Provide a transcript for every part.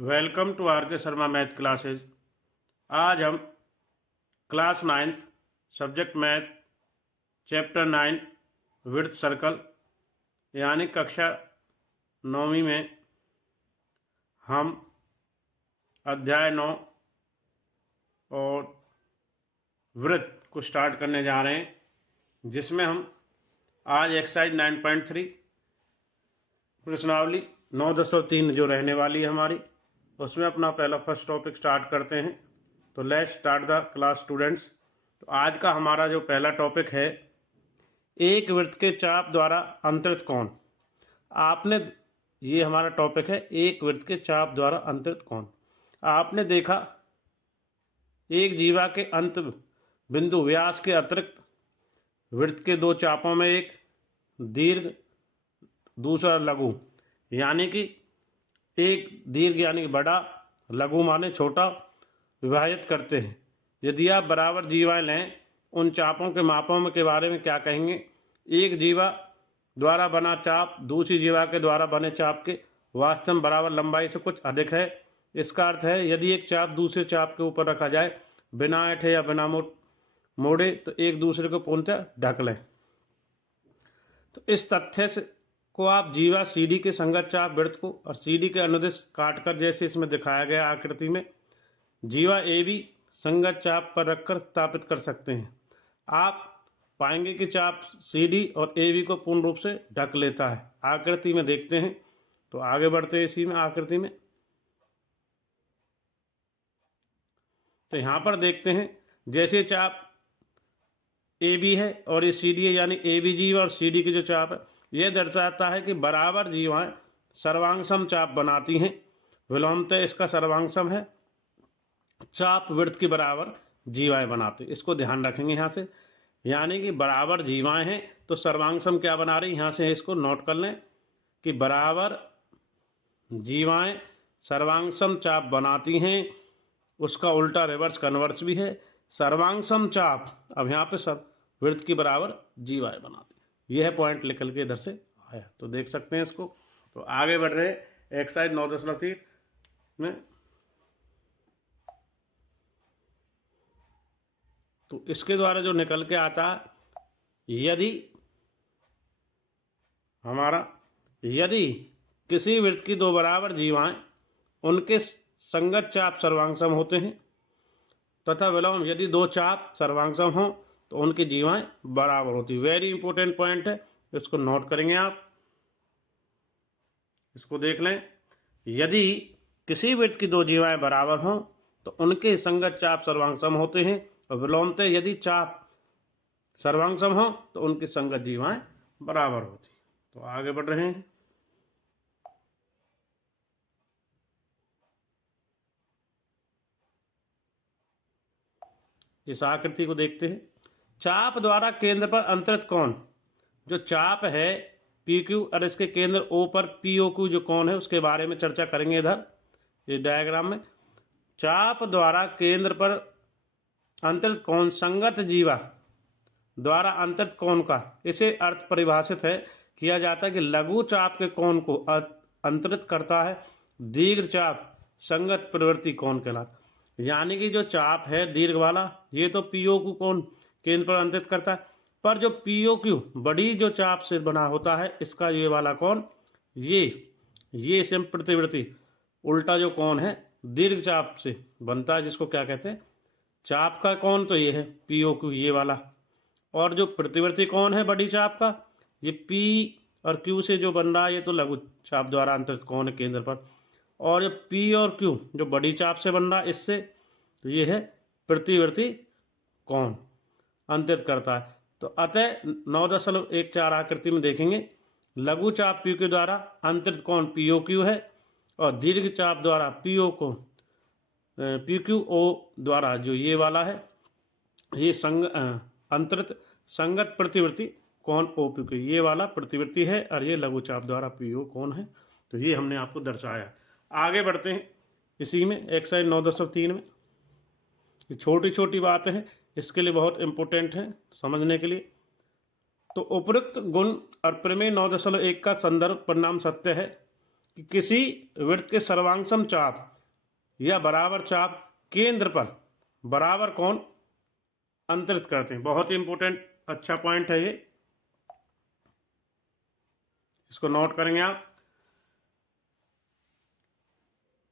Welcome to are के Sharma math classes. आज हम class 9th subject math chapter 9 width circle यानी कक्षा 9वीं में हम अध्याय 9 और वृत्त को स्टार्ट करने जा रहे हैं, जिसमें हम आज एक्सरसाइज 9.3 प्रश्नावली 9.3 जो रहने वाली है हमारी, उसमें अपना पहला फर्स्ट टॉपिक स्टार्ट करते हैं। तो let's start the class students. तो आज का हमारा जो पहला टॉपिक है, एक वृत्त के चाप द्वारा अंतरित कोण। ये हमारा टॉपिक है, एक वृत्त के चाप द्वारा अंतरित कोण। आपने देखा एक जीवा के अंत बिंदु व्यास के अतिरिक्त वृत्त के दो चापों में एक दीर्घ दूसरा लघु, यानी कि एक दीर्घ यानी कि बड़ा, लघु माने छोटा, विभाजित करते हैं। यदि आप बराबर जीवाएं लें, उन चापों के मापों में के बारे में क्या कहेंगे? एक जीवा द्वारा बना चाप दूसरी जीवा के द्वारा बने चाप के वास्तव में बराबर लंबाई से कुछ अधिक है। इसका अर्थ है यदि एक चाप दूसरे चाप के ऊपर रखा जाए बिना ऐठे या बिना मोड़े, तो एक दूसरे को पूर्णतः ढक लें। तो इस तथ्य से को आप जीवा सीडी के संगत चाप वृत्त को और सीडी के अनुदिश काटकर, जैसे इसमें दिखाया गया आकृति में, जीवा ए बी संगत चाप पर रखकर स्थापित कर सकते हैं। आप पाएंगे कि चाप सीडी और ए बी को पूर्ण रूप से ढक लेता है। आकृति में देखते हैं। तो आगे बढ़ते हैं इसी में आकृति में। तो यहाँ पर देखते हैं जैसे चाप ए बी है और ये सी डी है, यानी ए बी जीवा और सी डी की जो चाप है, यह दर्शाता है कि बराबर जीवाएं सर्वांगसम चाप बनाती हैं। विलोमतः इसका सर्वांगसम है, चाप वृत्त के बराबर जीवाएं बनाते। इसको ध्यान रखेंगे यहाँ से, यानी कि बराबर जीवाएं हैं तो सर्वांगसम क्या बना रही, यहाँ से इसको नोट कर लें कि बराबर जीवाएं सर्वांगसम चाप बनाती हैं। उसका उल्टा रिवर्स कन्वर्स भी है, सर्वांगसम चाप अब यहाँ पे सब वृत्त की बराबर जीवाएं बनाती। यह पॉइंट निकल के इधर से आया, तो देख सकते हैं इसको। तो आगे बढ़ रहे एक्सरसाइज 9.3 में। तो इसके द्वारा जो निकल के आता है, यदि किसी वृत्त की दो बराबर जीवाएं उनके संगत चाप सर्वांगसम होते हैं तथा विलोम यदि दो चाप सर्वांगसम हों तो उनकी जीवाएं बराबर होती। वेरी इंपॉर्टेंट पॉइंट है, इसको नोट करेंगे आप, इसको देख लें। यदि किसी वृत्त की दो जीवाएं बराबर हों तो उनके संगत चाप सर्वांगसम होते हैं, और विलोमतः यदि चाप सर्वांगसम हों तो उनकी संगत जीवाएं बराबर होती। तो आगे बढ़ रहे हैं। इस आकृति को देखते हैं। चाप द्वारा केंद्र पर अंतरित कोण, जो चाप है पी क्यू और इसके केंद्र ओ पर पी ओ क्यू जो कोण है, उसके बारे में चर्चा करेंगे इधर ये डायग्राम में। चाप द्वारा केंद्र पर अंतरित कोण संगत जीवा द्वारा अंतरित कोण का इसे अर्थ परिभाषित है किया जाता है कि लघु चाप के कोण को अंतरित करता है, दीर्घ चाप संगत प्रवृत्ति कोण कहलाता। यानी कि जो चाप है दीर्घ वाला, ये तो पी ओ क्यू कोण केंद्र पर अंतरित करता है, पर जो पी ओ क्यू बड़ी जो चाप से बना होता है, इसका ये वाला कोण, ये सेम प्रतिवृत्ति उल्टा जो कोण है दीर्घ चाप से बनता है, जिसको क्या कहते हैं, चाप का कोण तो ये है पी ओ क्यू ये वाला, और जो प्रतिवृत्ति कोण है बड़ी चाप का, ये पी और क्यू से जो बन रहा है, ये तो लघु चाप द्वारा अंतरित कोण है केंद्र पर। और ये पी और क्यू जो बड़ी चाप से बन रहा है, इससे तो ये है प्रतिवृत्ति कोण अंतरित करता है। तो अतः 9.14 आकृति में देखेंगे लघु चाप पी क्यू द्वारा अंतरित कोण पी ओ क्यू है, और दीर्घ चाप द्वारा पी ओ को पी क्यू ओ द्वारा जो ये वाला है, ये अंतरित संगत प्रतिवृत्ति कोण ओ पी क्यू, ये वाला प्रतिवृत्ति है, और ये लघु चाप द्वारा पी ओ कोण है। तो ये हमने आपको दर्शाया। आगे बढ़ते हैं इसी में एक्सरसाइज 9.3 में। छोटी छोटी बातें हैं, इसके लिए बहुत इंपॉर्टेंट है समझने के लिए। तो उपरोक्त गुण और प्रमेय 9.1 का संदर्भ परिणाम सत्य है कि किसी वृत्त के सर्वांगसम चाप या बराबर चाप केंद्र पर बराबर कोण अंतरित करते हैं। बहुत ही इंपॉर्टेंट अच्छा पॉइंट है ये, इसको नोट करेंगे आप।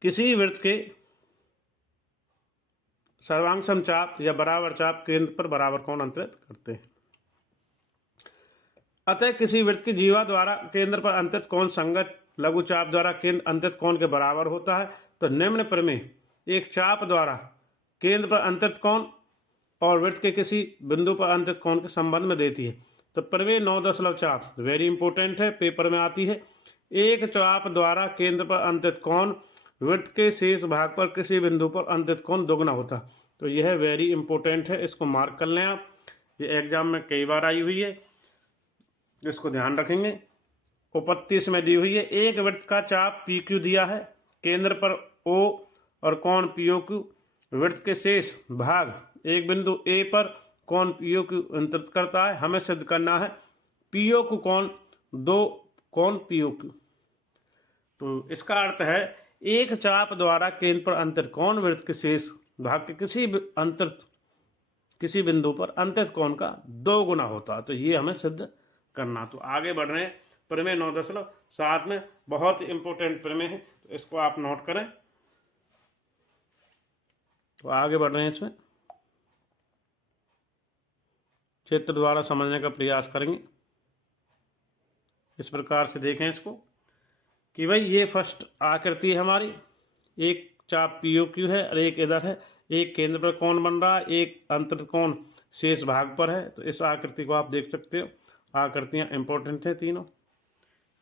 किसी वृत्त के सर्वांगसम चाप या बराबर चाप केंद्र पर बराबर कोण अंतरित करते हैं। अतः किसी वृत्त की जीवा द्वारा केंद्र पर अंतरित कोण संगत लघु चाप द्वारा केंद्र अंतरित कोण के बराबर होता है। तो निम्न प्रमेय एक चाप द्वारा केंद्र पर अंतरित कोण और वृत्त के किसी बिंदु पर अंतरित कोण के संबंध में देती है। तो प्रमेय 9.4 वेरी इंपॉर्टेंट है, पेपर में आती है। एक चाप द्वारा केंद्र पर अंतरित कोण वृत्त के शेष भाग पर किसी बिंदु पर अंतरित कोण दोगुना होता है। तो यह वेरी इंपॉर्टेंट है, इसको मार्क कर लें आप, ये एग्जाम में कई बार आई हुई है, इसको ध्यान रखेंगे। उपपत्ति इसमें दी हुई है। एक वृत्त का चाप PQ दिया है, केंद्र पर O और कोण POQ, वृत्त के शेष भाग एक बिंदु A पर कोण POQ अंतरित करता है। हमें सिद्ध करना है POQ कोण दो कोण POQ। तो इसका अर्थ है एक चाप द्वारा केंद्र पर अंतरित कोण वृत्त के शेष भाग के किसी बिंदु पर अंतरित कोण का 2 गुना होता है। तो ये हमें सिद्ध करना। तो आगे बढ़ रहे हैं प्रमेय 9.7 में, बहुत इंपॉर्टेंट प्रमेय है, तो इसको आप नोट करें। तो आगे बढ़ रहे हैं, इसमें चित्र द्वारा समझने का प्रयास करेंगे। इस प्रकार से देखें इसको कि भाई ये फर्स्ट आकृति है हमारी, एक चाप POQ है और एक इधर है, एक केंद्र पर कोण बन रहा है, एक अंतरित कोण शेष भाग पर है। तो इस आकृति को आप देख सकते हो, आकृतियाँ इंपॉर्टेंट है तीनों,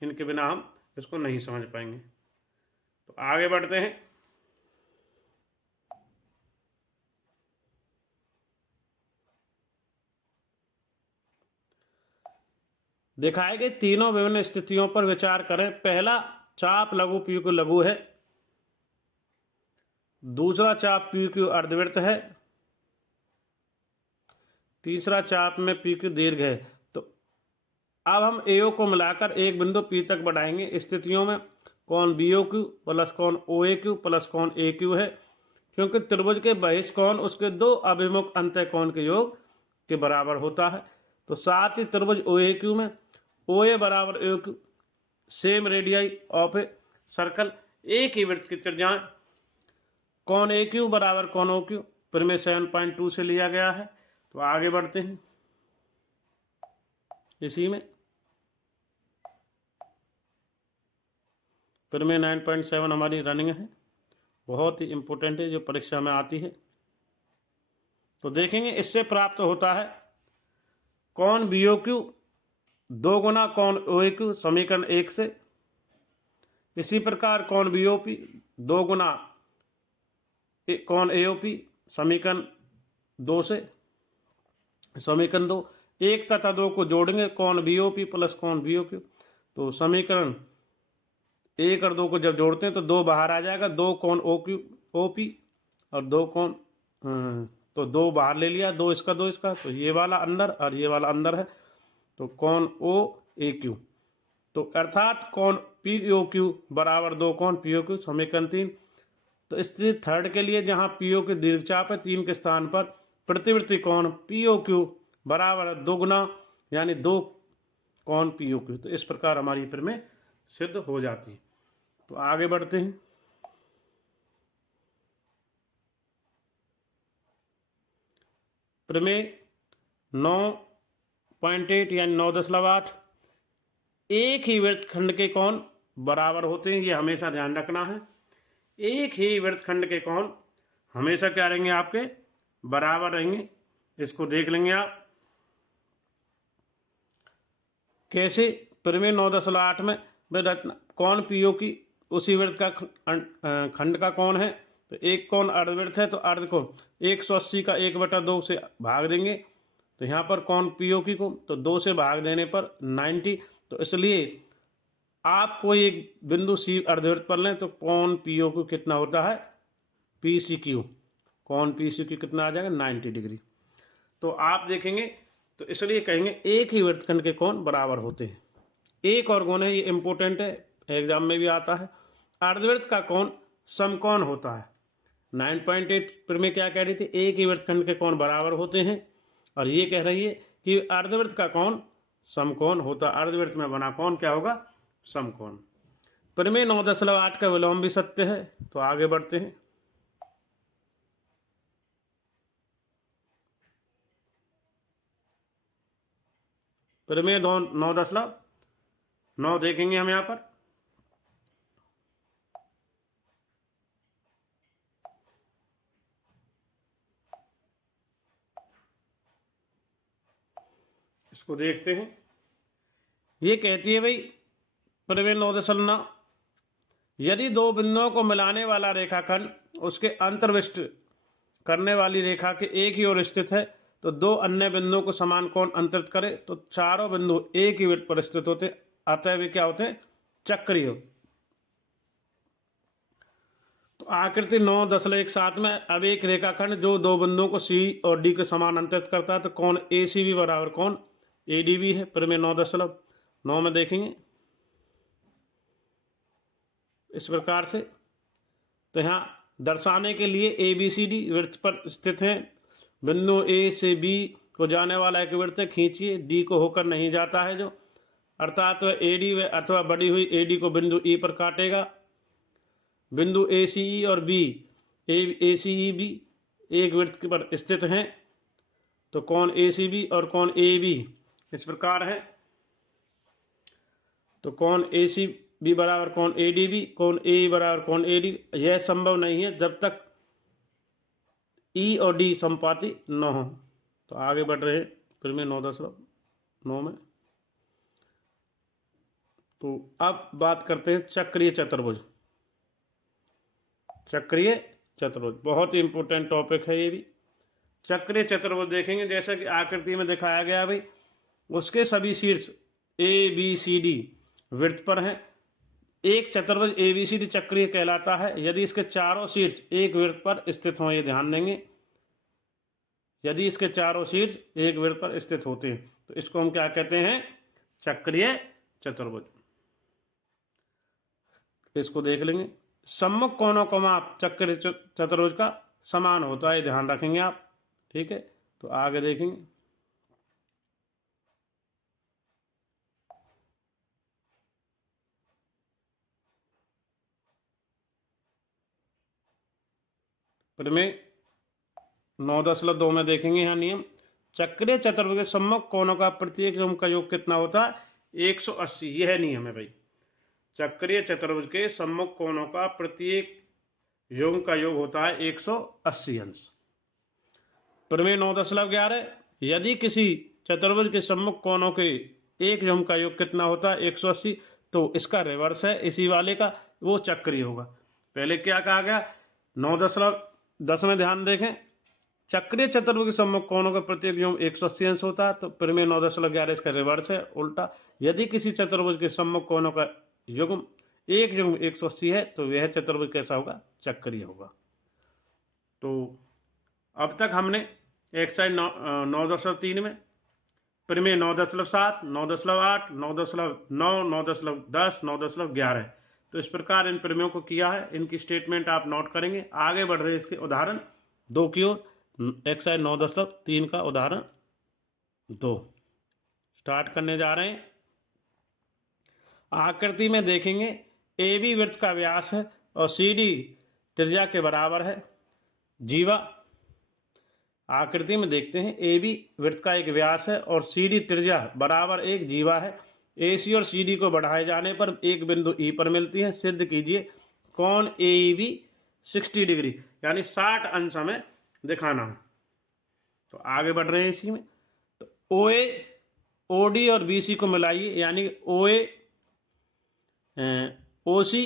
इनके बिना हम इसको नहीं समझ पाएंगे। तो आगे बढ़ते हैं। दिखाए गए तीनों विभिन्न स्थितियों पर विचार करें। पहला चाप लघु PQ लघु है, दूसरा चाप PQ अर्धवृत्त है, तीसरा चाप में PQ दीर्घ है। तो अब हम AO को मिलाकर एक बिंदु P तक बढ़ाएंगे। स्थितियों में कोण BOQ प्लस कोण OAQ प्लस कोण AQ है, क्योंकि त्रिभुज के बहिष्ठ कोण उसके दो अभिमुख अंतः कोण के योग के बराबर होता है। तो साथ ही त्रिभुज OAQ में OA बराबर AQ same radii of a circle, एक ही वृत्त की त्रिज्याएं कोण AQ बराबर कोण OQ प्रमेय 7.2 से लिया गया है। तो आगे बढ़ते हैं। इसी में प्रमेय 9.7 हमारी रनिंग है, बहुत ही इंपॉर्टेंट है, जो परीक्षा में आती है। तो देखेंगे इससे प्राप्त होता है कोण BOQ 2 गुना कोण OAQ समीकरण 1 से। इसी प्रकार कोण BOP 2 गुना कोण AOP समीकरण 2 से। समीकरण 2 1 तथा 2 को जोड़ेंगे, कोण BOP प्लस कोण BOQ। तो समीकरण 1 और 2 को जब जोड़ते हैं तो 2 बाहर आ जाएगा, 2 कोण OP और 2 कोण, तो 2 बाहर ले लिया, 2 इसका 2 इसका, तो ये वाला अंदर और ये वाला अंदर है, तो कोण OAQ। तो अर्थात कोण POQ बराबर 2 कोण POQ समीकरण 3। तो स्थिति थर्ड के लिए जहाँ POQ दीर्घचाप है, 3 के स्थान पर प्रतिवृत्ति कोण POQ बराबर 2 गुना यानी 2 कोण POQ। तो इस प्रकार हमारी प्रमेय सिद्ध हो जाती है। तो आगे बढ़ते हैं। प्रमेय 9.8 यानी 9.8 एक ही वृत्तखंड के कोण बराबर होते हैं, ये हमेशा ध्यान रखना है। एक ही वृत्तखंड के कोण हमेशा क्या रहेंगे, आपके बराबर रहेंगे। इसको देख लेंगे आप कैसे। प्रमेय 9.8 में कोण POQ उसी वृत्त का खंड का कोण है। तो एक कोण अर्धवृत्त है, तो अर्ध को 180 का 1/2 से भाग देंगे। तो यहाँ पर कोण POQ को तो 2 से भाग देने पर 90। तो इसलिए आप कोई एक बिंदु C अर्धवृत्त पर लें तो कोण POQ कितना होता है, PCQ, कोण PCQ कितना आ जाएगा, 90 डिग्री। तो आप देखेंगे, तो इसलिए कहेंगे एक ही वृत्तखंड के कोण बराबर होते हैं। एक और गुण है, ये इंपॉर्टेंट है, एग्जाम में भी आता है। अर्धवृत्त का कोण समकोण होता है। 9.8 में क्या कह रही थी, एक ही वृत्तखंड के कोण बराबर होते हैं, और ये कह रही है कि अर्धवृत्त का कोण समकोण होता है। अर्धवृत्त में बना कोण क्या होगा, समकोण। प्रमेय 9.8 का विलोम भी सत्य है। तो आगे बढ़ते हैं। प्रमेय 9.9 देखेंगे हम यहाँ पर। इसको देखते हैं। ये कहती है भाई प्रमेय 9.9, यदि दो बिंदुओं को मिलाने वाला रेखाखंड उसके अंतर्विष्ट करने वाली रेखा के एक ही ओर स्थित है तो दो अन्य बिंदुओं को समान कोण अंतरित करे तो चारों बिंदु एक ही वृत्त पर स्थित होते, अतः वे क्या होते हैं, चक्रीय। तो आकृति 9.17 में अब एक रेखाखंड जो दो बिंदुओं को सी और डी के समान अंतरित करता है तो कोण ACB बराबर कोण ADB है। प्रमेय 9.9 में देखेंगे इस प्रकार से। तो यहाँ दर्शाने के लिए ABCD वृत्त पर स्थित हैं। बिंदु A से B को जाने वाला एक वृत्त खींचिए, D को होकर नहीं जाता है जो, अर्थात वह AD अथवा बढ़ी हुई AD को बिंदु E पर काटेगा। बिंदु ACE और ACEB एक वृत्त पर स्थित हैं तो कोण ACB और कोण AB इस प्रकार है। तो कोण ACB बराबर कोण ADB, कोण AE बराबर कोण AD। यह संभव नहीं है जब तक E और D समपाती न हो। तो आगे बढ़ रहे प्रमेय 9.9 में। तो अब बात करते हैं चक्रीय चतुर्भुज। चक्रीय चतुर्भुज बहुत ही इंपॉर्टेंट टॉपिक है ये भी। चक्रीय चतुर्भुज देखेंगे जैसा कि आकृति में दिखाया गया भाई, उसके सभी शीर्ष ABCD वृत्त पर हैं। एक चतुर्भुज ABCD चक्रीय कहलाता है यदि इसके चारों शीर्ष एक वृत्त पर स्थित हों। ये ध्यान देंगे, यदि इसके चारों शीर्ष एक वृत्त पर स्थित होते हैं तो इसको हम क्या कहते हैं, चक्रीय चतुर्भुज। इसको देख लेंगे। सम्मुख कोणों का माप चक्रीय चतुर्भुज का समान होता है, ध्यान रखेंगे आप, ठीक है। तो आगे देखेंगे। प्रमेय 9.2 में देखेंगे यहाँ नियम। चक्रीय चतुर्भुज के सम्मुख कोणों का प्रत्येक युग्म का योग कितना होता है, 180। यह है नियम है भाई। चक्रीय चतुर्भुज के सम्मुख कोणों का प्रत्येक युग्म का योग होता है 180 अंश। प्रमेय 9.11, यदि किसी चतुर्भुज के सम्मुख कोणों के एक युग्म का योग कितना होता है, 180, तो इसका रिवर्स है इसी वाले का, वो चक्रीय होगा। पहले क्या कहा गया, 9.10 में ध्यान देखें। चक्रीय चतुर्भुज के सम्मुख कोणों का प्रत्येक युग्म 180 अंश होता है। तो प्रमेय 9.11 इसका रिवर्स है, उल्टा। यदि किसी चतुर्भुज के सम्मुख कोणों का युग्म एक युग्म 180 है तो वह चतुर्भुज कैसा होगा, चक्रीय होगा। तो अब तक हमने एक्सरसाइज 9.3 में प्रमेय 9.7, 9.8, 9.9, 9.10, 9.11, तो इस प्रकार इन प्रमेयों को किया है। इनकी स्टेटमेंट आप नोट करेंगे। आगे बढ़ रहे इसके उदाहरण 2 की ओर। एक्सरसाइज 9.3 का उदाहरण 2 स्टार्ट करने जा रहे हैं। आकृति में देखेंगे AB वृत्त का व्यास है और CD त्रिज्या के बराबर है। जीवा आकृति में देखते हैं AB वृत्त का एक व्यास है और CD त्रिज्या बराबर एक जीवा है। AC और CD को बढ़ाए जाने पर एक बिंदु E पर मिलती है। सिद्ध कीजिए कोण AEB 60 डिग्री यानी 60 अंश हमें दिखाना है। तो आगे बढ़ रहे हैं इसी में। तो OA OD और BC को मिलाइए, यानी OA OC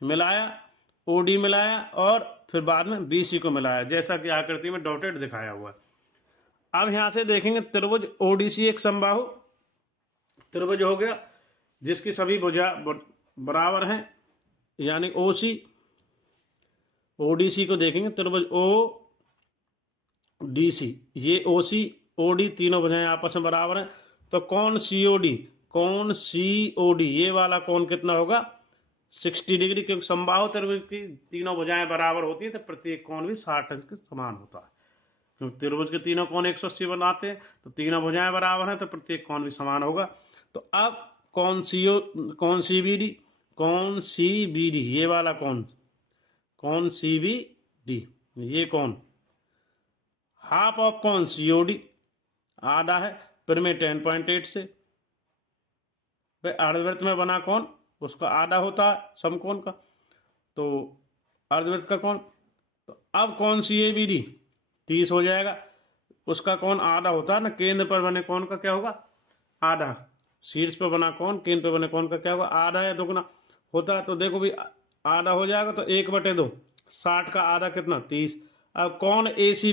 मिलाया, OD मिलाया और फिर बाद में BC को मिलाया, जैसा कि आकृति में डॉटेड दिखाया हुआ है। अब यहाँ से देखेंगे त्रिभुज ODC एक समबाहु त्रिभुज हो गया जिसकी सभी भुजा बराबर हैं, यानी OC ODC को देखेंगे त्रिभुज ODC, ये OC OD तीनों भुजाएं आपस में बराबर हैं। तो कोण COD ये वाला कोण कितना होगा, 60 डिग्री, क्योंकि समबाहु त्रिभुज की तीनों भुजाएं बराबर होती हैं तो प्रत्येक कोण भी 60 अंश के समान होता है। क्योंकि त्रिभुज के तीनों कोण 180 बनाते हैं तो तीनों भुजाएं बराबर हैं तो प्रत्येक कोण भी समान होगा। तो अब कौन सी बी डी, ये वाला कौन सी बी डी, ये कौन हाफ ऑफ कौन सी ओ डी, आधा है परिमेय 10.8 से। अर्धवृत्त में बना कौन उसका आधा होता है समकोण का, तो अर्धवृत्त का कौन, तो अब कौन सी ए बी डी 30 हो जाएगा, उसका कौन आधा होता है ना, केंद्र पर बने कौन का क्या होगा आधा, शीर्ष पर बना कौन केंद्र पर बने कौन का क्या होगा आधा या दुगना होता है। तो देखो भी आधा हो जाएगा तो 1/2, 60 का आधा कितना 30। अब कौन ए सी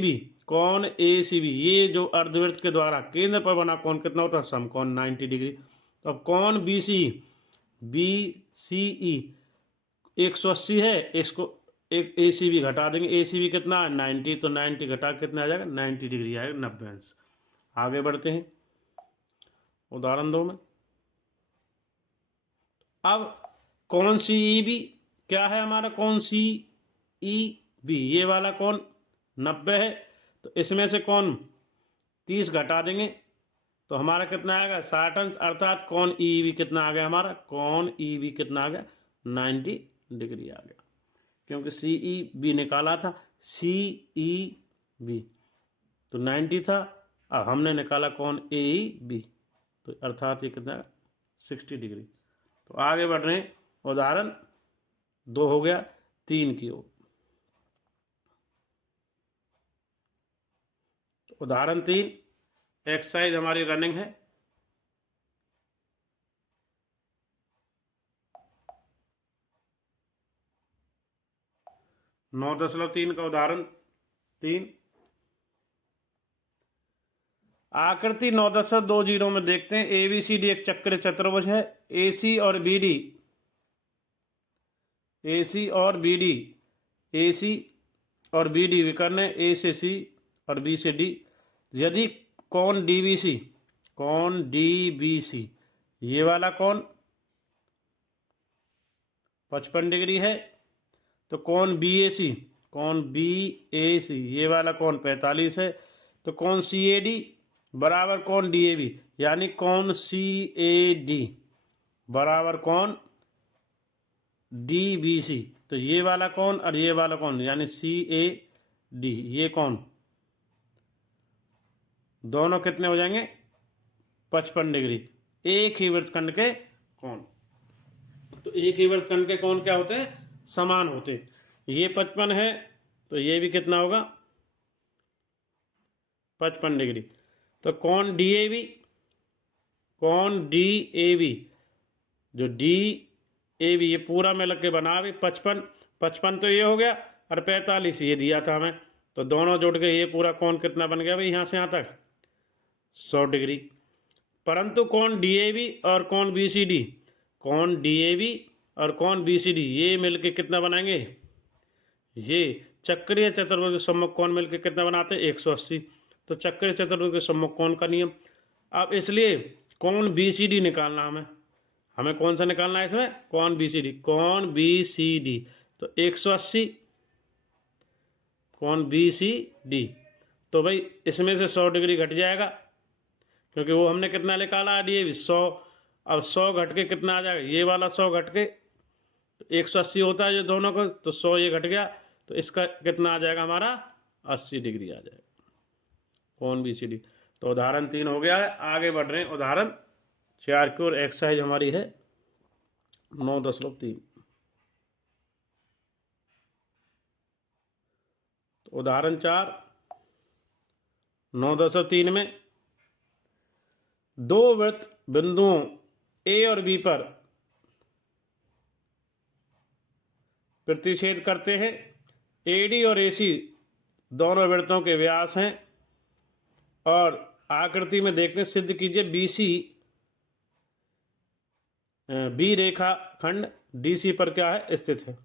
बी, ये जो अर्धवृत्त के द्वारा केंद्र पर बना कौन कितना होता है समकोण 90 डिग्री। तो अब कौन बी सी ई 180 है, इसको एक ए सी बी घटा देंगे, ए सी बी कितना है 90, तो 90 घटा कितना आ जाएगा 90 डिग्री आएगा, 90 अंश। आगे बढ़ते हैं उदाहरण 2 में। अब कौन सी ई बी क्या है हमारा, कौन सी ई बी ये वाला कौन 90 है, तो इसमें से कौन 30 घटा देंगे तो हमारा कितना आएगा 60 अंश, अर्थात कौन ई बी कितना आ गया हमारा, कौन ई बी कितना आ गया 90 डिग्री आ गया, क्योंकि सी ई बी निकाला था, सी ई बी तो 90 था, अब हमने निकाला कौन ए ई बी, तो अर्थात ये कितना 60 डिग्री। तो आगे बढ़ रहे हैं उदाहरण 2 हो गया 3 की ओर। उदाहरण 3 एक्सरसाइज हमारी रनिंग है। नौ 9.3 का उदाहरण 3 आकृति 9.20 में देखते हैं ए बी सी डी एक चक्र चतुर्भुज है, ए सी और बी डी विकर्ण है, ए से सी और बी से डी। यदि कौन डी बी सी ये वाला कौन 55 डिग्री है, तो कौन बी ए सी ये वाला कौन 45 है, तो कौन सी ए डी बराबर कौन डी ए बी, यानी कौन सी ए डी बराबर कौन डी बी सी, तो ये वाला कौन और ये वाला कौन यानी सी ए डी, ये कौन दोनों कितने हो जाएंगे 55 डिग्री, एक ही वृत्तखंड के कौन। तो एक ही वृत्तखंड के कौन क्या होते हैं समान होते हैं, ये 55 है तो ये भी कितना होगा 55 डिग्री। तो कौन डी ए बी जो डी ए बी ये पूरा मिल के बना भी 55 तो ये हो गया और 45 ये दिया था हमें, तो दोनों जुड़ के ये पूरा कौन कितना बन गया भाई यहाँ से यहाँ तक 100 डिग्री। परंतु कौन डी ए बी और कौन बी सी डी ये मिलके कितना बनाएंगे, ये चक्रीय चतुर्भुज के सम्मुख कोण मिलके कितना बनाते हैं 180। तो चक्रीय चतुर्भुज के सम्मुख कोण का नियम, अब इसलिए कौन बी सी डी निकालना हमें कौन सा निकालना है इसमें कौन बी सी डी, तो 180 कौन बी सी डी, तो भाई इसमें से 100 डिग्री घट जाएगा क्योंकि वो हमने कितना निकाला डी ए बी 100, अब 100 घट के कितना आ जाएगा ये वाला 100 घट के 180 होता है जो दोनों को, तो 100 ये घट गया तो इसका कितना आ जाएगा हमारा 80 डिग्री आ जाएगा कौन बी सी डी। तो उदाहरण 3 हो गया है। आगे बढ़ रहे हैं उदाहरण 4 की ओर। एक्सरसाइज हमारी है 9.3। तो उदाहरण 4 9.3 में दो वृत्त बिंदुओं ए और बी पर प्रतिच्छेद करते हैं, एडी और एसी दोनों वृत्तों के व्यास हैं और आकृति में देखते सिद्ध कीजिए बी रेखा खंड डीसी पर क्या है स्थित है।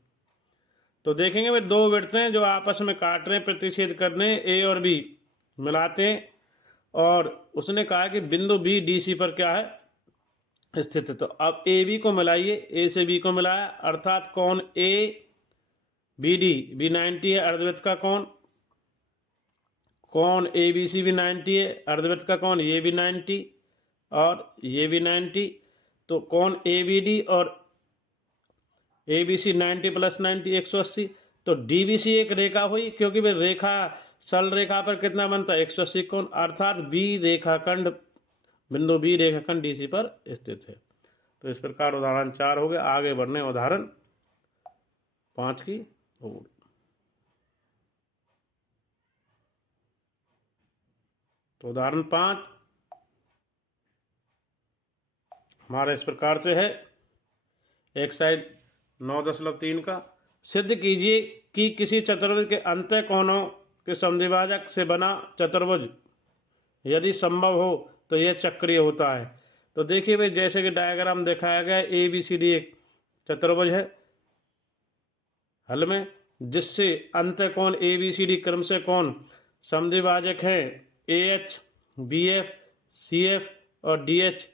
तो देखेंगे भाई दो वृत्त हैं जो आपस में काट रहे हैं, प्रतिच्छेद करने ए और बी मिलाते हैं और उसने कहा कि बिंदु बी डीसी पर क्या है स्थित है। तो अब ए बी को मिलाइए, ए से बी को मिलाया अर्थात कौन ए बी डी भी 90 है, अर्धवृत्त का कौन कौन ए बी सी भी 90 है, अर्धवृत्त का कौन ये भी 90 और ये भी 90। तो कौन ए बी डी और ए बी सी 90 प्लस 90 180। तो डी बी सी एक रेखा हुई, क्योंकि भाई रेखा सरल रेखा पर कितना बनता है 180 कोण, अर्थात बी रेखाखंड बिंदु बी रेखाखंड डी सी पर स्थित है। तो इस प्रकार उदाहरण 4 हो गया। आगे बढ़ने उदाहरण 5 की ओर। तो उदाहरण 5 हमारा इस प्रकार से है। एक्सरसाइज 9.3 का सिद्ध कीजिए कि किसी चतुर्भुज के अंतः कोणों के समद्विभाजक से बना चतुर्भुज यदि संभव हो तो यह चक्रीय होता है। तो देखिए भाई, जैसे कि डायग्राम दिखाया गया, ए बी सी डी एक चतुर्भुज है हल में, जिससे अंतः कोण ए बी सी डी क्रम से कोण समद्विभाजक है A H B F C F और डी एच।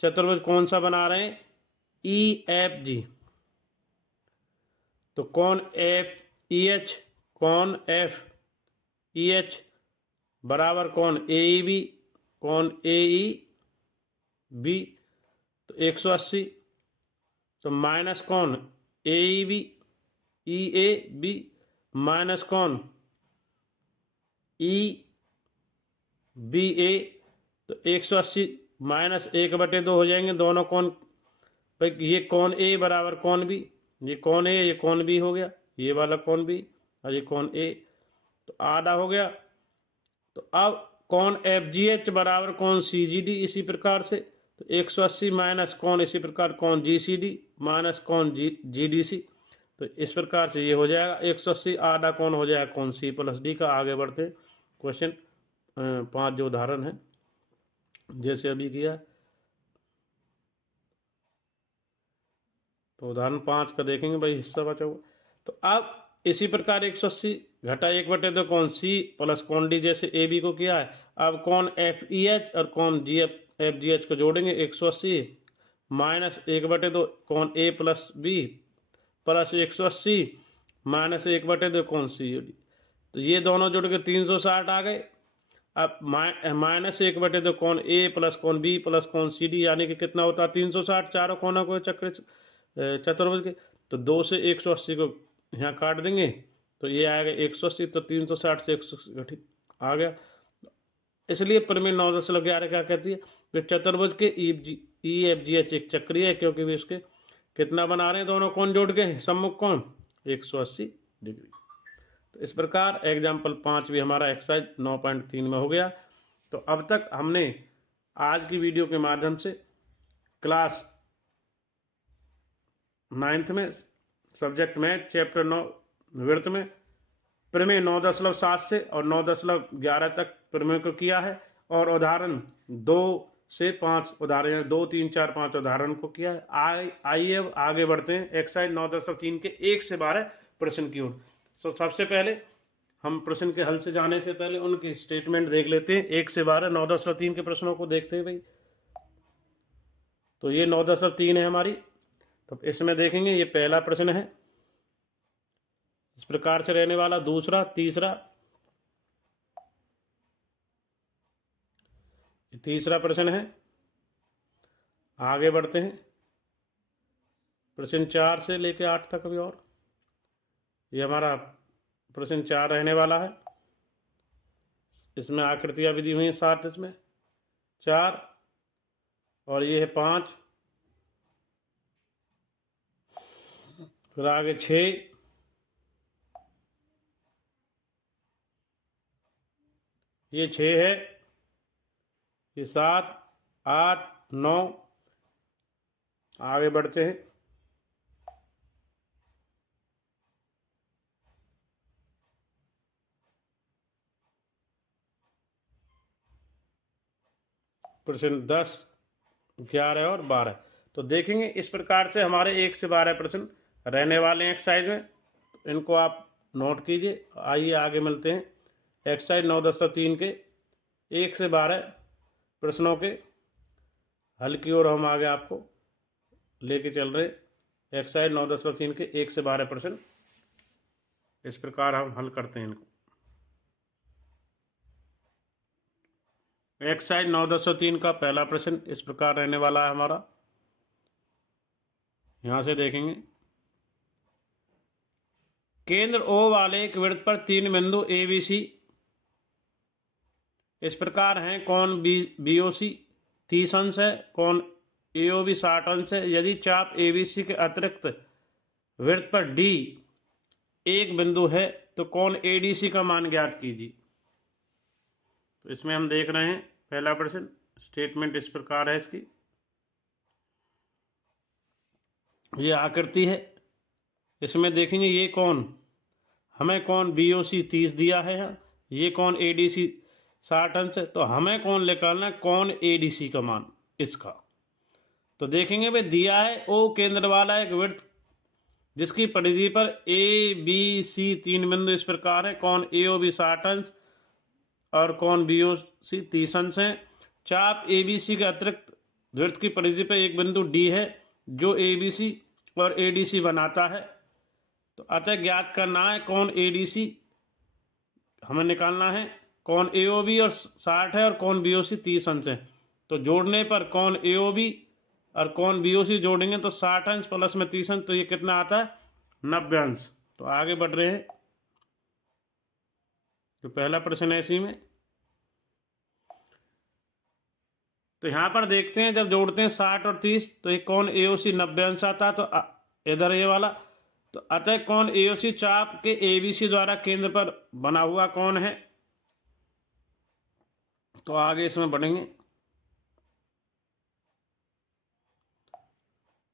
चतुर्भुज कौन सा बना रहे हैं ई एफ जी। तो कौन एफ ई एच कौन एफ ई एच बराबर कौन ए ई बी कौन ए ई बी। तो 180। तो माइनस कौन A E B E A B minus कौन ई बी ए। तो 180 माइनस 1/2 हो जाएंगे दोनों कौन। भाई ये कौन ए बराबर कौन बी, ये कौन ए ये कौन बी हो गया, ये वाला कौन बी और ये कौन ए। तो आधा हो गया। तो अब कौन एफ जी एच बराबर कौन सी जी डी। इसी प्रकार से तो 180 माइनस कौन इसी प्रकार कौन जी सी डी माइनस कौन जी डी सी। तो इस प्रकार से ये हो जाएगा 180 आधा कौन हो जाएगा कौन सी प्लस डी का। आगे बढ़ते क्वेश्चन 5 जो उदाहरण है जैसे अभी किया। तो उदाहरण 5 का देखेंगे भाई, हिस्सा बचा हुआ। तो अब इसी प्रकार 180 घटा 1/2 कौन सी प्लस कौन डी, जैसे ए बी को किया है। अब कौन एफ ई एच और कौन जी एफ जी एच को जोड़ेंगे। 180 माइनस 1/2 कौन ए प्लस बी प्लस 180 माइनस 1/2 कौन सी डी। तो ये दोनों जुड़ के 360 आ गए। अब माइनस 1/2 कौन ए प्लस कौन बी प्लस कौन सी डी, यानी कि कितना होता है 360 चारों कोनों को चक्र चतुर्भुज के। तो 2 से 180 को यहाँ काट देंगे तो ये आएगा 180। तो 360 से 180 आ गया। इसलिए प्रमेय 9.11 क्या कहती है कि चतुर्भुज के ई एफ जी एच एक चक्रीय है, क्योंकि भी इसके कितना बना रहे हैं दोनों कोण जोड़ के सम्मुख कोण 180 डिग्री। तो इस प्रकार एग्जाम्पल 5 भी हमारा एक्सरसाइज 9.3 में हो गया। तो अब तक हमने आज की वीडियो के माध्यम से क्लास 9th में सब्जेक्ट मैथ चैप्टर 9 वृत्त में प्रमेय 9.7 से और 9.11 तक प्रमेय को किया है, और उदाहरण 2 से 5 उदाहरण 2 3 4 5 उदाहरण को किया है। आइए अब आगे बढ़ते हैं एक्सरसाइज 9.3 के 1 से 12 प्रश्न की ओर। तो सबसे पहले हम प्रश्न के हल से जाने से पहले उनके स्टेटमेंट देख लेते हैं। 1 से 12 9.3 के प्रश्नों को देखते हैं भाई। तो ये 9.3 है हमारी। तो इसमें देखेंगे ये पहला प्रश्न है इस प्रकार से रहने वाला, दूसरा तीसरा, तीसरा प्रश्न है। आगे बढ़ते हैं प्रश्न 4 से लेकर 8 तक भी, और ये हमारा प्रश्न 4 रहने वाला है। इसमें आकृतियां भी दी हुई हैं 7, इसमें 4 और ये है 5, फिर आगे 6, ये 6 है, ये 7 8 9। आगे बढ़ते हैं प्रश्न 10 11 और 12। तो देखेंगे इस प्रकार से हमारे 1 से 12 प्रश्न रहने वाले हैं एक्सरसाइज में। इनको आप नोट कीजिए। आइए आगे मिलते हैं एक्सरसाइज 9.3 के 1 से 12 प्रश्नों के हल की ओर हम आगे आपको लेके चल रहे। एक्सरसाइज 9.10.3 के 1 से 12 प्रश्न इस प्रकार हम हल करते हैं इनको। एक्सरसाइज 9.10.3 का पहला प्रश्न इस प्रकार रहने वाला है हमारा। यहाँ से देखेंगे, केंद्र O वाले एक वृत्त पर 3 बिंदु ABC इस प्रकार हैं। कोण BOC 30 अंश है, कोण AOB 60 अंश है। यदि चाप ABC के अतिरिक्त वृत्त पर D एक बिंदु है तो कोण ADC का मान ज्ञात कीजिए। तो इसमें हम देख रहे हैं पहला प्रश्न, स्टेटमेंट इस प्रकार है इसकी। ये आकृति है, इसमें देखेंगे ये कोण, हमें कोण BOC 30 दिया है, ये कोण ADC 60 अंश है। तो हमें कोण निकालना है कोण ADC का मान इसका। तो देखेंगे भाई दिया है O केंद्र वाला एक वृत्त जिसकी परिधि पर ABC 3 बिंदु इस प्रकार है। कोण AOB 60 अंश और कोण BOC 30 अंश है। चाप ABC के अतिरिक्त वृत्त की परिधि पर एक बिंदु D है जो ABC और ADC बनाता है। तो अतः ज्ञात करना है कोण ADC हमें निकालना है। कोण AOB और 60 है और कोण BOC 30 अंश है। तो जोड़ने पर कोण AOB और कोण BOC जोड़ेंगे तो 60 अंश प्लस में 30 अंश, तो ये कितना आता है 90 अंश। तो आगे बढ़ रहे हैं, तो पहला प्रश्न है इसी में। तो यहाँ पर देखते हैं जब जोड़ते हैं 60 और 30 तो ये कोण AOC 90 अंश आता है। तो इधर ये वाला, तो अतः कोण AOC चाप के ABC द्वारा केंद्र पर बना हुआ कोण है। तो आगे इसमें बढ़ेंगे,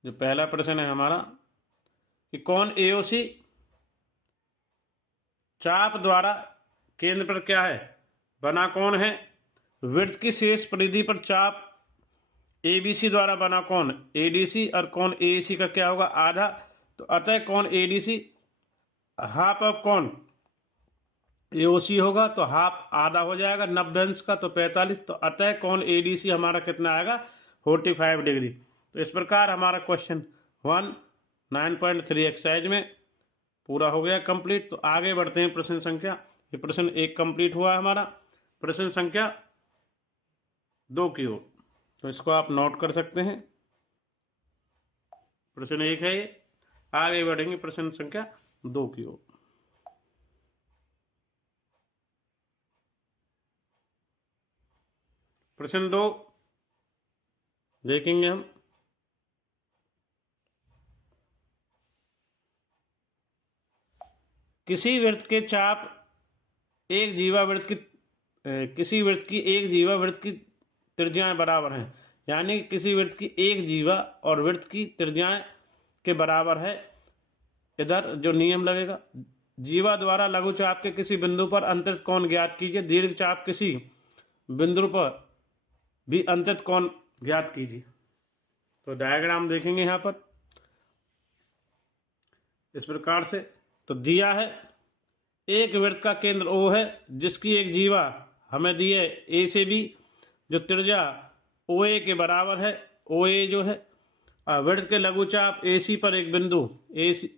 जो पहला प्रश्न है हमारा कि कोण AOC चाप द्वारा केंद्र पर क्या है बना कोण है। वृत्त की शेष परिधि पर चाप ABC द्वारा बना कोण ADC और कोण AEC का क्या होगा आधा। तो अतः कोण ADC हाफ ऑफ कोण AOC होगा, तो हाफ आधा हो जाएगा 90 अंश का, तो 45। तो अतः कोण ADC हमारा कितना आएगा 45 डिग्री। तो इस प्रकार हमारा क्वेश्चन 1 9.3 एक्सरसाइज में पूरा हो गया कंप्लीट। तो आगे बढ़ते हैं प्रश्न संख्या, ये प्रश्न 1 कंप्लीट हुआ है हमारा। प्रश्न संख्या 2 की ओर, तो इसको आप नोट कर सकते हैं। प्रश्न 1 है ये, आगे बढ़ेंगे प्रश्न संख्या 2 की ओर। प्रश्न 2 देखेंगे हम, किसी वृत्त के चाप एक जीवा वृत्त की किसी वृत्त की एक जीवा वृत्त की त्रिज्याएं बराबर हैं। यानी किसी वृत्त की एक जीवा और वृत्त की त्रिज्याएं के बराबर है। इधर जो नियम लगेगा, जीवा द्वारा लघु चाप के किसी बिंदु पर अंतरित कोण ज्ञात कीजिए। दीर्घ चाप किसी बिंदु पर भी अंतरित कोण ज्ञात कीजिए। तो डायग्राम देखेंगे यहाँ पर इस प्रकार से। तो दिया है एक वृत्त का केंद्र O है जिसकी एक जीवा हमें दी है A से B, जो त्रिज्या OA के बराबर है। OA जो है वृत्त के लघुचाप AC पर एक बिंदु AC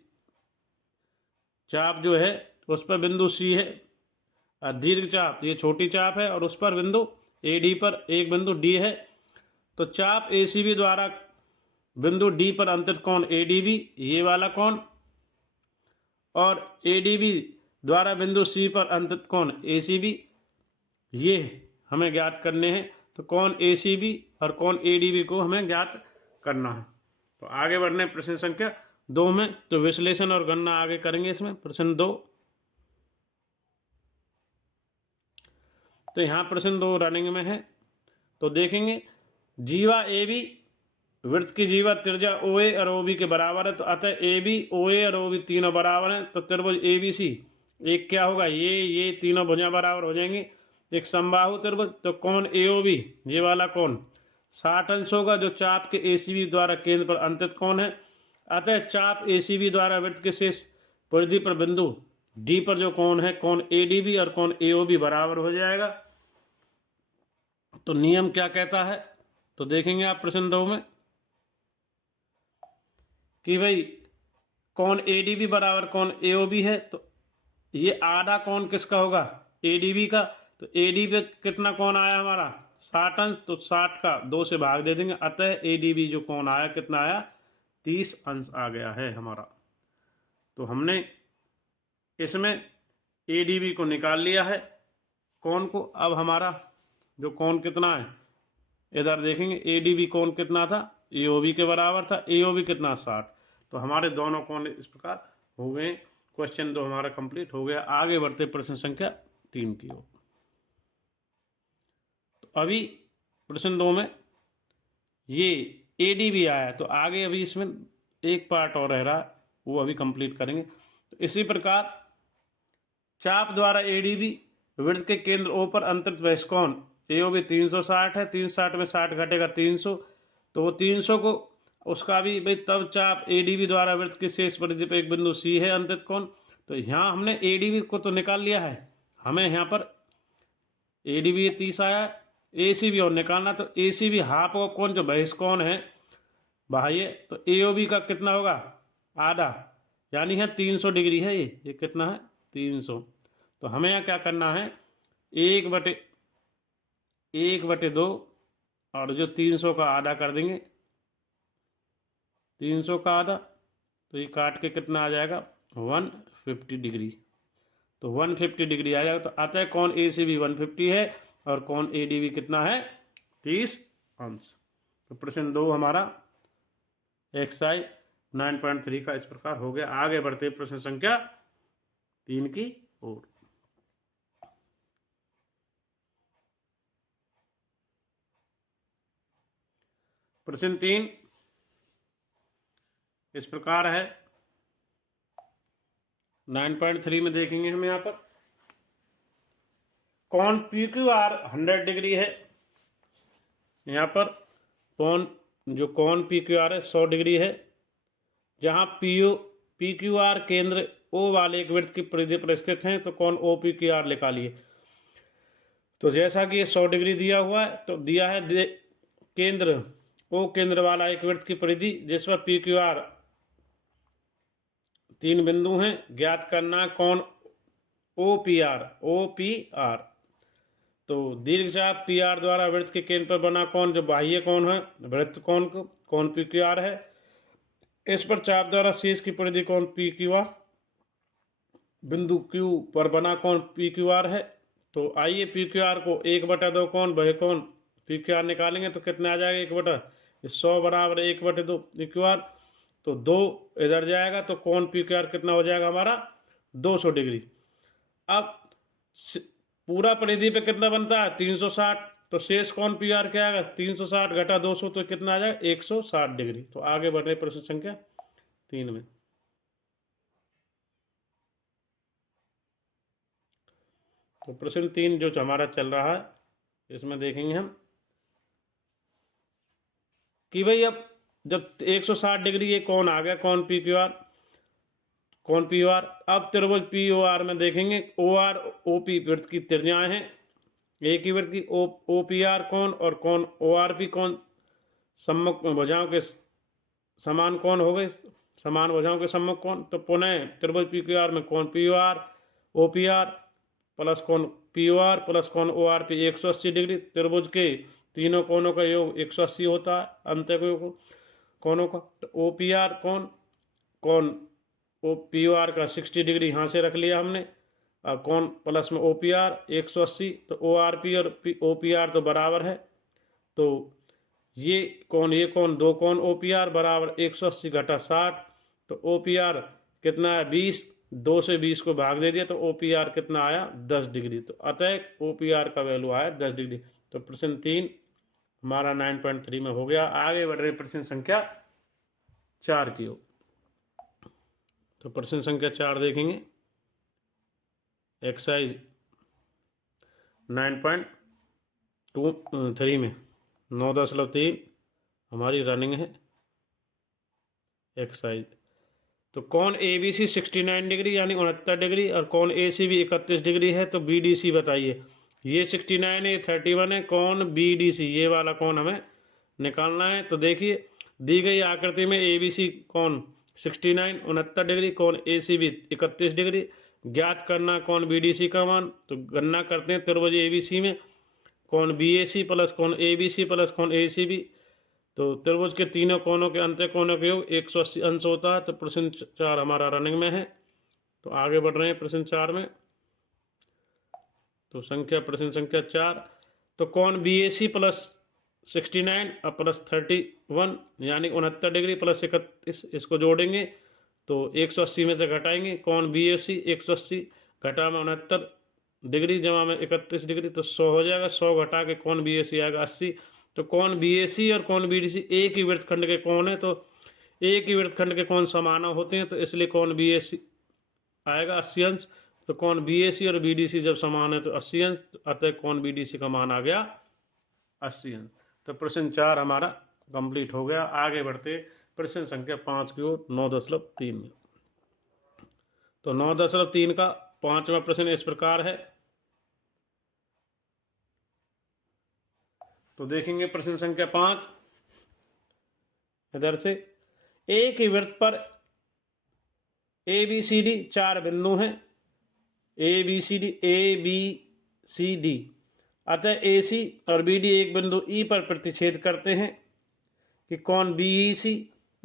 चाप जो है उस पर बिंदु C है। दीर्घ चाप ये छोटी चाप है और उस पर बिंदु AD पर एक बिंदु D है। तो चाप ACB द्वारा बिंदु D पर अंतरित कोण ADB ये वाला कोण, और ADB द्वारा बिंदु C पर अंतरित कोण ACB ये हमें ज्ञात करने हैं। तो कोण ACB और कोण ADB को हमें ज्ञात करना है। तो आगे बढ़ने प्रश्न संख्या 2 में, तो विश्लेषण और गणना आगे करेंगे इसमें। प्रश्न 2, तो यहाँ प्रश्न 2 रनिंग में है। तो देखेंगे जीवा AB वृत्त की जीवा त्रिज्या OA और OB के बराबर है। तो अतः AB OA और OB तीनों बराबर हैं। तो त्रिभुज ABC एक क्या होगा, ये तीनों भुजा बराबर हो जाएंगे, एक समबाहु त्रिभुज। तो कोण AOB ये वाला कोण 60 अंश होगा, जो चाप के ACB द्वारा केंद्र पर अंतरित कोण है। अतः चाप ACB द्वारा वृत्त के शेष परिधि पर बिंदु D पर जो कोण है कोण ADB और कोण AOB बराबर हो जाएगा। तो नियम क्या कहता है, तो देखेंगे आप प्रश्न 2 में कि भाई कौन ADB बराबर कौन AOB है। तो ये आधा कौन किसका होगा, ADB का। तो ADB कितना कौन आया हमारा 60 अंश, तो 60 का 2 से भाग दे देंगे, अतः ADB जो कौन आया कितना आया 30 अंश आ गया है हमारा। तो हमने इसमें ADB को निकाल लिया है कौन को। अब हमारा जो कौन कितना है इधर देखेंगे, ADB कौन कितना था AOB के बराबर था, AOB कितना 60। तो हमारे दोनों कौन इस प्रकार हो गए। क्वेश्चन 2 हमारा कंप्लीट हो गया। आगे बढ़ते प्रश्न संख्या 3 की ओर। तो अभी प्रश्न 2 में ये ADB आया, तो आगे अभी इसमें एक पार्ट और रह रहा है, वो अभी कंप्लीट करेंगे। तो इसी प्रकार चाप द्वारा ADB वृत्त के केंद्र O पर अंतरित व्यास कौन AOB 360 है, 360 में 60 घटेगा 300, तो वो 300 को उसका भी भाई तब चाप ADB द्वारा वृत्त की शेष परिधि पर एक बिंदु C है अंतरित कौन। तो यहाँ हमने ADB को तो निकाल लिया है, हमें यहाँ पर ADB 30 आया, ACB और निकालना। तो ACB हाफ ऑफ कौन जो बहिष कौन है बाह्य, तो AOB का कितना होगा आधा, यानी है 300 डिग्री है ये कितना है 300। तो हमें यहाँ क्या करना है 1/2 और जो 300 का आधा कर देंगे, 300 का आधा, तो ये काट के कितना आ जाएगा 150 डिग्री। तो 150 डिग्री आ जाएगा। तो अतः कौन ACB 150 है और कौन ADB कितना है 30 अंश। तो प्रश्न 2 हमारा एक्सरसाइज 9.3 का इस प्रकार हो गया। आगे बढ़ते प्रश्न संख्या 3 की ओर। प्रश्न 3 इस प्रकार है। 9.3 में देखेंगे हम यहाँ पर कौन PQR 100 डिग्री है। यहाँ पर कौन जो कौन PQR है 100 डिग्री है, जहाँ PQR केंद्र O वाले एक वृत्त की परिधि पर स्थित हैं, तो कौन OPQR निकालिए। तो जैसा कि ये 100 डिग्री दिया हुआ है, तो दिया है केंद्र O केंद्र वाला एक वृत्त की परिधि जिस पर PQR 3 बिंदु हैं, ज्ञात करना कौन OPR। तो दीर्घचाप PR द्वारा वृत्त के केंद्र पर बना कौन जो बाह्य कौन है वृत्त कौन को कौन PQR है। इस पर चाप द्वारा शीर्ष की परिधि कौन PQR, बिंदु Q पर बना कौन PQR है। तो आइए PQR को 1/2 कौन वह कौन PQR निकालेंगे, तो कितना आ जाएगा 100 बराबर 1/2 PQR। तो 2 इधर जाएगा, तो कौन PQR कितना हो जाएगा हमारा 200 डिग्री। अब पूरा परिधि पे कितना बनता है 360, तो शेष कौन PR क्या आएगा 360 घटा 200, तो कितना आ जाएगा 160 डिग्री। तो आगे बढ़ रहे प्रश्न संख्या 3 में। तो प्रश्न 3 जो हमारा चल रहा है इसमें देखेंगे हम कि भाई अब जब 160 डिग्री ये कौन आ गया कौन PQR अब त्रिभुज POR में देखेंगे OR OP वृत्त की त्रिज्याएं हैं, एक ही वृत्त की OPR कौन और कौन ORP कौन सम्मुख भुजाओं के समान कौन हो गए, समान भुजाओं के सम्मुख कौन। तो पुनः त्रिभुज PQR में कौन POR OPR प्लस कौन POR प्लस कौन ORP 180 डिग्री। त्रिभुज के तीनों कोनों का योग 180 होता है अंतः कोनों का। तो OPR कौन POR का 60 डिग्री यहाँ से रख लिया हमने, और कौन प्लस में OPR 180, तो ORP और OPR तो बराबर है। तो ये कौन दो कौन OPR बराबर 180 घटा 60, तो OPR कितना है 20, 2 से 20 को भाग दे दिया, तो OPR कितना आया 10 डिग्री। तो अतः OPR का वैल्यू आया 10 डिग्री। तो प्रश्न 3 हमारा 9.3 में हो गया। आगे बढ़ रहे प्रश्न संख्या 4 की ओर। तो प्रश्न संख्या 4 देखेंगे एक्सरसाइज 9.3 में 9.3 हमारी रनिंग है एक्सरसाइज। तो कौन ABC 69 डिग्री यानी 69 डिग्री और कौन ACB 31 डिग्री है। तो BDC बताइए। ये 69 है, 31 है, कौन BDC ये वाला कौन हमें निकालना है। तो देखिए दी गई आकृति में ए बी सी कोण 69 69 डिग्री, कोण ए सी बी 31 डिग्री, ज्ञात करना कोण बी डी सी का मान। तो गणना करते हैं त्रिभुज ए बी सी में कोण बी ए सी प्लस कोण ए बी सी प्लस कोण ए सी बी। तो त्रिभुज के तीनों कोणों के अंत्य कोणों के योग 180 अंश होता है। तो प्रश्न 4 हमारा रनिंग में है। तो आगे बढ़ रहे हैं प्रश्न 4 में। तो प्रश्न संख्या 4, तो कोण बी ए सी प्लस 69 और प्लस 31 यानी 69 डिग्री प्लस 31, इसको जोड़ेंगे तो 180 में से घटाएंगे। कोण बी ए सी 180 घटा में 69 डिग्री जमा में 31 डिग्री तो 100 हो जाएगा। 100 घटा के कोण बी ए सी आएगा 80। तो कोण बी ए सी और कोण बी डी सी एक ही वृत्तखंड के कोण है, तो एक ही वृत्तखंड के कोण समान होते हैं, तो इसलिए कोण बी ए सी आएगा 80 अंश। तो कोण बी ए सी और बी डी सी जब समान है तो 80 अंश, अतः कोण बी डी सी का मान आ गया 80 अंश। तो प्रश्न 4 हमारा कंप्लीट हो गया। आगे बढ़ते प्रश्न संख्या 5 की ओर 9.3 में। तो 9.3 का 5वां प्रश्न इस प्रकार है। तो देखेंगे प्रश्न संख्या 5 इधर से, एक ही वृत्त पर ए बी सी डी 4 बिंदु हैं, ए बी सी डी, अतः ए सी और बी डी एक बिंदु ई पर प्रतिच्छेद करते हैं कि कोण बी ई सी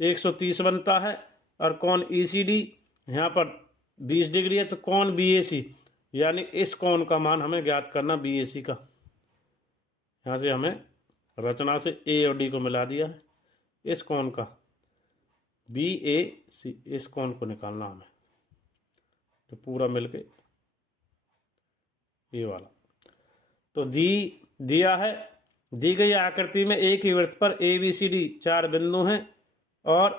130 बनता है और कोण ई सी डी यहाँ पर 20 डिग्री है। तो कोण बी ए सी यानी इस कोण का मान हमें ज्ञात करना बी ए सी का। यहाँ से हमें रचना से ए और डी को मिला दिया है, इस कोण का बी ए सी, इस कोण को निकालना हमें। तो पूरा मिलके ये वाला। तो दिया है, दी गई आकृति में एक ही वृत्त पर ए बी सी डी 4 बिंदु हैं और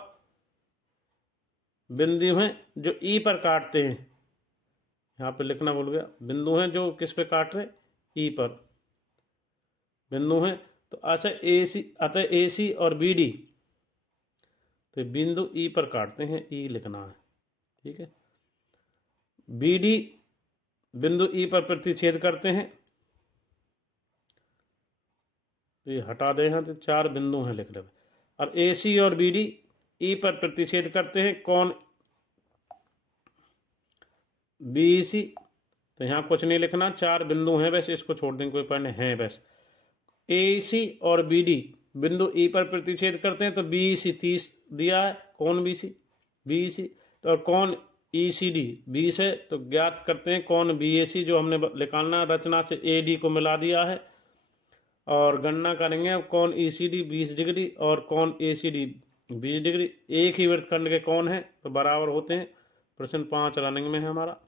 बिंदु हैं जो ई पर काटते हैं। यहाँ पे लिखना भूल गया, बिंदु हैं जो किस पे काट रहे, ई पर बिंदु हैं। तो अतः ए सी और बी डी तो बिंदु ई पर काटते हैं, ई लिखना है, ठीक है। बी डी बिंदु ई पर प्रतिच्छेद करते हैं, तो ये हटा दें यहाँ, तो 4 बिंदु हैं लिख रहे। और ए सी और बी डी ई पर प्रतिच्छेद करते हैं कोण बी सी। तो यहाँ कुछ नहीं लिखना, 4 बिंदु हैं बस, इसको छोड़ देंगे, कोई पढ़ने हैं बस। ए सी और बी डी बिंदु ई पर प्रतिच्छेद करते हैं, तो बी सी 30 दिया है, कोण बी सी तो, और कोण ई सी डी 20 है। तो ज्ञात करते हैं कोण बी ए सी, जो हमने निकालना रचना से ए डी को मिला दिया है और गणना करेंगे। अब कोण ई सी डी 20 डिग्री और कोण ए सी डी 20 डिग्री, एक ही वृत्तखंड के कोण हैं तो बराबर होते हैं। प्रश्न 5 रनिंग में है हमारा।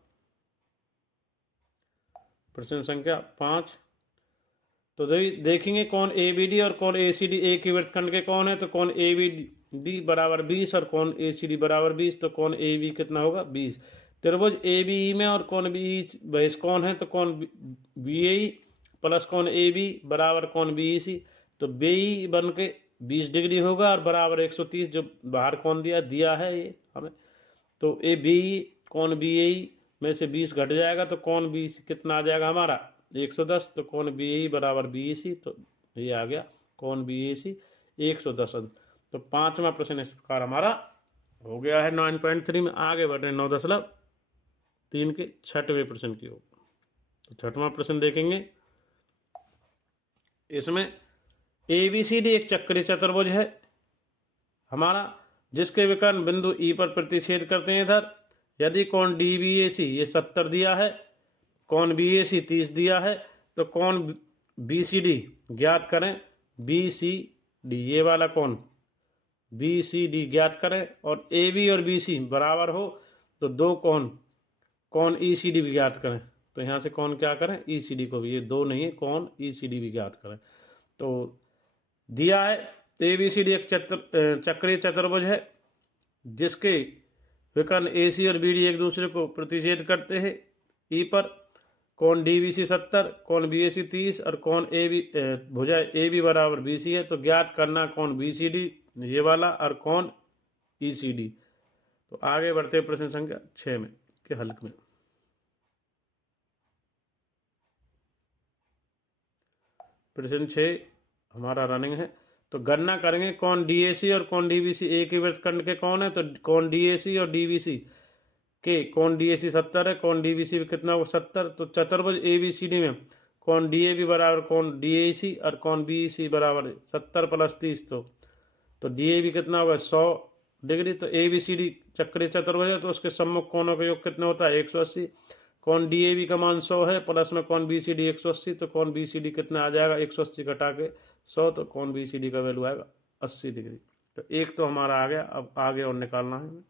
प्रश्न संख्या 5, तो देखेंगे कोण ए बी डी और कोण ए सी डी एक ही वृत्तखंड के कोण है, तो कोण ए बी डी बराबर 20 और कोण ए सी डी बराबर 20। तो कोण ए बी कितना होगा 20। त्रिभुज ए बी ई में और कोण बी बहिष कोण है, तो कोण बी ए प्लस कोण ए बी बराबर कोण बी ई सी। तो बी ई बन के 20 डिग्री होगा और बराबर 130, जो बाहर कोण दिया है ये हमें। तो ए बी ई कोण बी ए में से 20 घट जाएगा, तो कोण बी कितना आ जाएगा हमारा 110। तो कोण बी ए बराबर बी ई सी, तो ये आ गया कोण बी ए सी 110 अंश। तो 5वां प्रश्न इस प्रकार हमारा हो गया है 9.3 में। आगे बढ़ रहे 9.3 के 6वें प्रश्न की ओर। तो 6वां प्रश्न देखेंगे। इसमें ए बी सी डी एक चक्रीय चतुर्भुज है हमारा, जिसके विकर्ण बिंदु ई पर प्रतिच्छेद करते हैं इधर। यदि कोण डी बी ए सी ये 70 दिया है, कोण बी ए सी 30 दिया है, तो कोण बी सी डी ज्ञात करें। बी सी डी ये वाला कोण बी सी डी ज्ञात करें और ए बी और बी सी बराबर हो तो दो कोण ई सी डी भी ज्ञात करें। तो यहाँ से कोण क्या करें, ई सी डी को भी, ये दो नहीं है, कोण ई सी डी भी ज्ञात करें। तो दिया है ए बी सी डी एक चक्रीय चतुर्भुज है, जिसके विकर्ण ए सी और बी डी एक दूसरे को प्रतिच्छेद करते हैं ई पर। कोण डी बी सी 70, कोण बी ए सी 30 और कोण ए बी भुजा ए बी बराबर बी सी है। तो ज्ञात करना कोण बी सी डी ये वाला और कोण ई सी डी। तो आगे बढ़ते हैं प्रश्न संख्या 6 में के हल में। प्रश्न 6 हमारा रनिंग है। तो गणना करेंगे कौन DAC और कौन DBC एक ही वृत्तखंड के कौन है, तो कौन DAC और DBC के कौन DAC 70 है, कौन DBC कितना हो 70। तो चतुर्भुज ABCD में कौन DAB बराबर कौन DAC और कौन BEC बराबर 70 + 30। तो DAB कितना होगा 100 डिग्री। तो ABCD चक्रीय चतुर्भुज है तो उसके सम्मुख कोणों का योग कितना होता है 180। कौन DAB का मान 100 है प्लस में कौन BCD 180। तो कौन BCD कितना आ जाएगा 180 घटा के 100। तो कौन BCD का वैल्यू आएगा 80 डिग्री। तो एक तो हमारा आ गया। अब आगे और निकालना है हमें।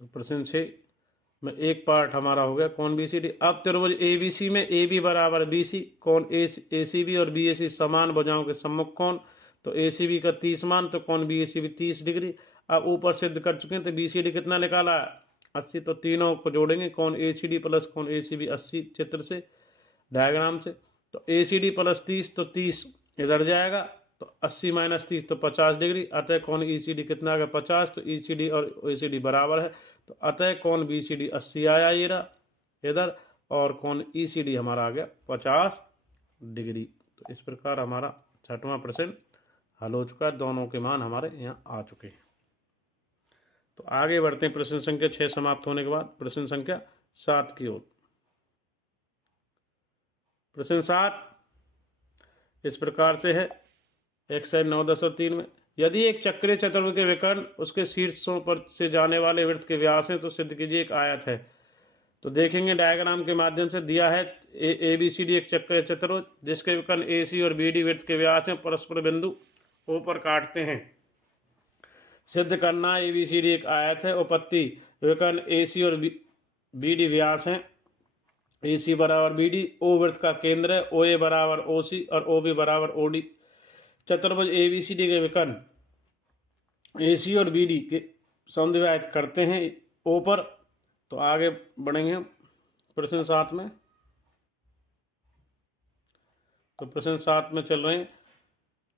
तो प्रश्न 6 में एक पार्ट हमारा हो गया कौन BCD। अब त्रिभुज ABC में AB बराबर BC, कौन ACB और BAC समान भुजाओं के सम्मुख कोण। तो ACB का 30 मान, तो कौन BACB 30 डिग्री। अब ऊपर सिद्ध कर चुके हैं। तो BCD कितना निकाला 80। तो तीनों को जोड़ेंगे कौन ACD प्लस कौन ACB 80 चित्र से डायग्राम से। तो ACD प्लस 30 तो 30 इधर जाएगा। तो 80 - 30 तो 50 डिग्री। अतः कौन ECD कितना आ गया 50। तो ECD और ACD बराबर है। तो अतः कौन BCD 80 आया ये रहा इधर, और कौन ECD हमारा आ गया 50 डिग्री। तो इस प्रकार हमारा 6वां प्रश्न हल हो चुका है। दोनों के मान हमारे यहाँ आ चुके हैं। तो आगे बढ़ते हैं प्रश्न संख्या 6 समाप्त होने के बाद प्रश्न संख्या 7 की ओर। प्रश्न 7 इस प्रकार से है। एक्सरसाइज 9, 10 और 3 में यदि एक चक्रीय चतुर्भुज के विकर्ण उसके शीर्षों पर से जाने वाले वृत्त के व्यास हैं तो सिद्ध कीजिए एक आयत है। तो देखेंगे डायग्राम के माध्यम से दिया है ABCD एक चक्रीय चतुर्भुज जिसके विकर्ण AC और BD वृत्त के व्यास हैं, परस्पर बिंदु O पर काटते हैं। सिद्ध करना ABCD एक आयत है। उपपत्ति विकर्ण AC और BD व्यास हैं, AC बराबर BD, O वृत्त का केंद्र है, OA बराबर OC और OB बराबर OD। चतुर्भुज ABCD के विकर्ण AC और BD के समद्विबाहित करते हैं O पर। तो आगे बढ़ेंगे प्रश्न 7 में। तो प्रश्न 7 में चल रहे हैं।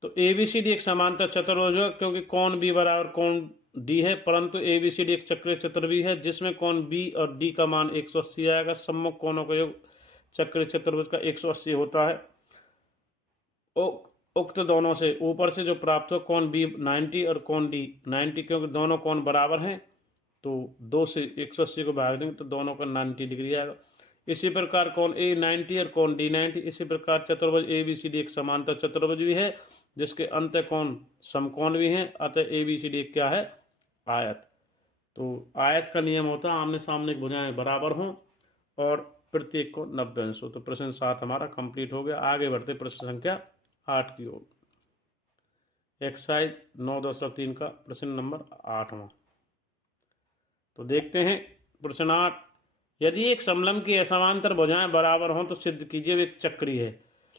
तो ABCD एक समांतर चतुर्भुज है क्योंकि कौन B बराबर कौन D है, परंतु ABCD एक चक्रीय चतुर्भुज है जिसमें कौन B और D का मान 180 आएगा। सम्मुख कोणों का योग चक्रीय चतुर्भुज का 180 होता है। उक्त दोनों से ऊपर से जो प्राप्त हो कौन B 90 और कौन D 90, क्योंकि दोनों कोण बराबर हैं। तो 2 से 180 को भाग देंगे तो दोनों का 90 डिग्री आएगा। इसी प्रकार कौन A 90 और कौन D 90। इसी प्रकार चतुर्भुज ABCD एक समांतर चतुर्भुज भी है जिसके अंत कोण समकोण भी हैं। अतः ABCD क्या है आयत। तो आयत का नियम होता है आमने सामने की भुजाएं बराबर हों और प्रत्येक को 90 अंश हो। तो प्रश्न 7 हमारा कंप्लीट हो गया। आगे बढ़ते प्रश्न संख्या 8 की ओर। एक्सरसाइज 9, 10 और 3 का प्रश्न नंबर 8वां। तो देखते हैं प्रश्न 8। यदि एक समलंब की असमांतर भुजाएं बराबर हों तो सिद्ध कीजिए एक चक्रीय है।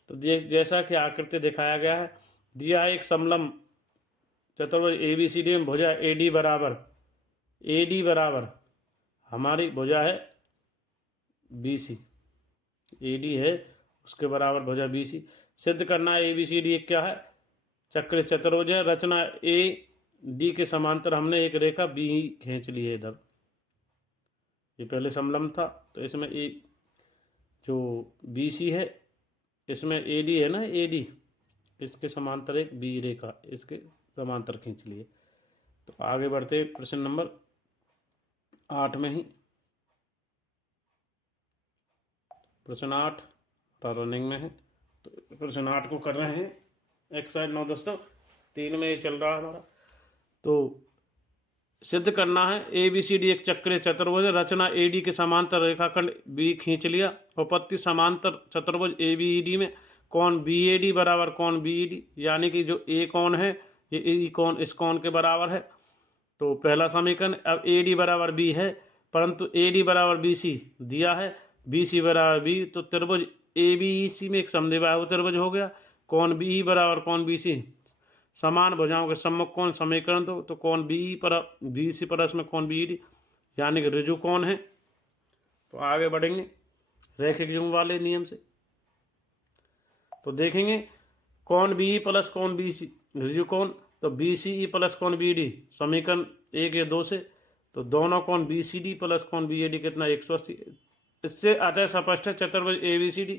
तो जैसा कि आकृति दिखाया गया है, दिया है एक समलंब चतुर्भुज ABCD में भुजा AD बराबर हमारी भुजा है BC। AD है उसके बराबर भुजा BC। सिद्ध करना है ABCD क्या है चक्रीय चतुर्भुज है। रचना AD के समांतर हमने एक रेखा B खींच ली है इधर। ये पहले समलंब था तो इसमें जो BC है इसमें AD है ना, AD इसके समांतर एक B रेखा इसके समांतर खींच लिए। तो आगे बढ़ते प्रश्न नंबर 8 में ही। प्रश्न 8 रनिंग में है। तो प्रश्न 8 को कर रहे हैं। एक्सरसाइज 9, 10 3 में ये चल रहा है हमारा। तो सिद्ध करना है ABCD एक चक्रीय चतुर्भुज है। रचना AD के समांतर रेखाखंड B खींच लिया। उपपत्ति समांतर चतुर्भुज ABED में कौन BAD बराबर कौन BED, यानी कि जो A कौन है ये E कौन इस कौन के बराबर है। तो पहला समीकरण। अब AD बराबर B है परंतु AD बराबर BC दिया है, BC बराबर B। तो त्रिभुज ABC में एक समद्विबाहु त्रिभुज हो गया। कौन BE बराबर कौन BC समान भुजाओं के सम्मुख कोण समीकरण। तो कौन BE पर BC परस में कौन BD यानी कि ऋजु कोण है। तो आगे बढ़ेंगे रैखिक युग्म वाले नियम से। तो देखेंगे कौन BE प्लस कौन BC ऋजु कोण। तो BCE प्लस कौन BD समीकरण 1 या 2 से। तो दोनों कौन BCD प्लस कौन BAD कितना 180। इससे अतः स्पष्ट है चतुर्भुज ABCD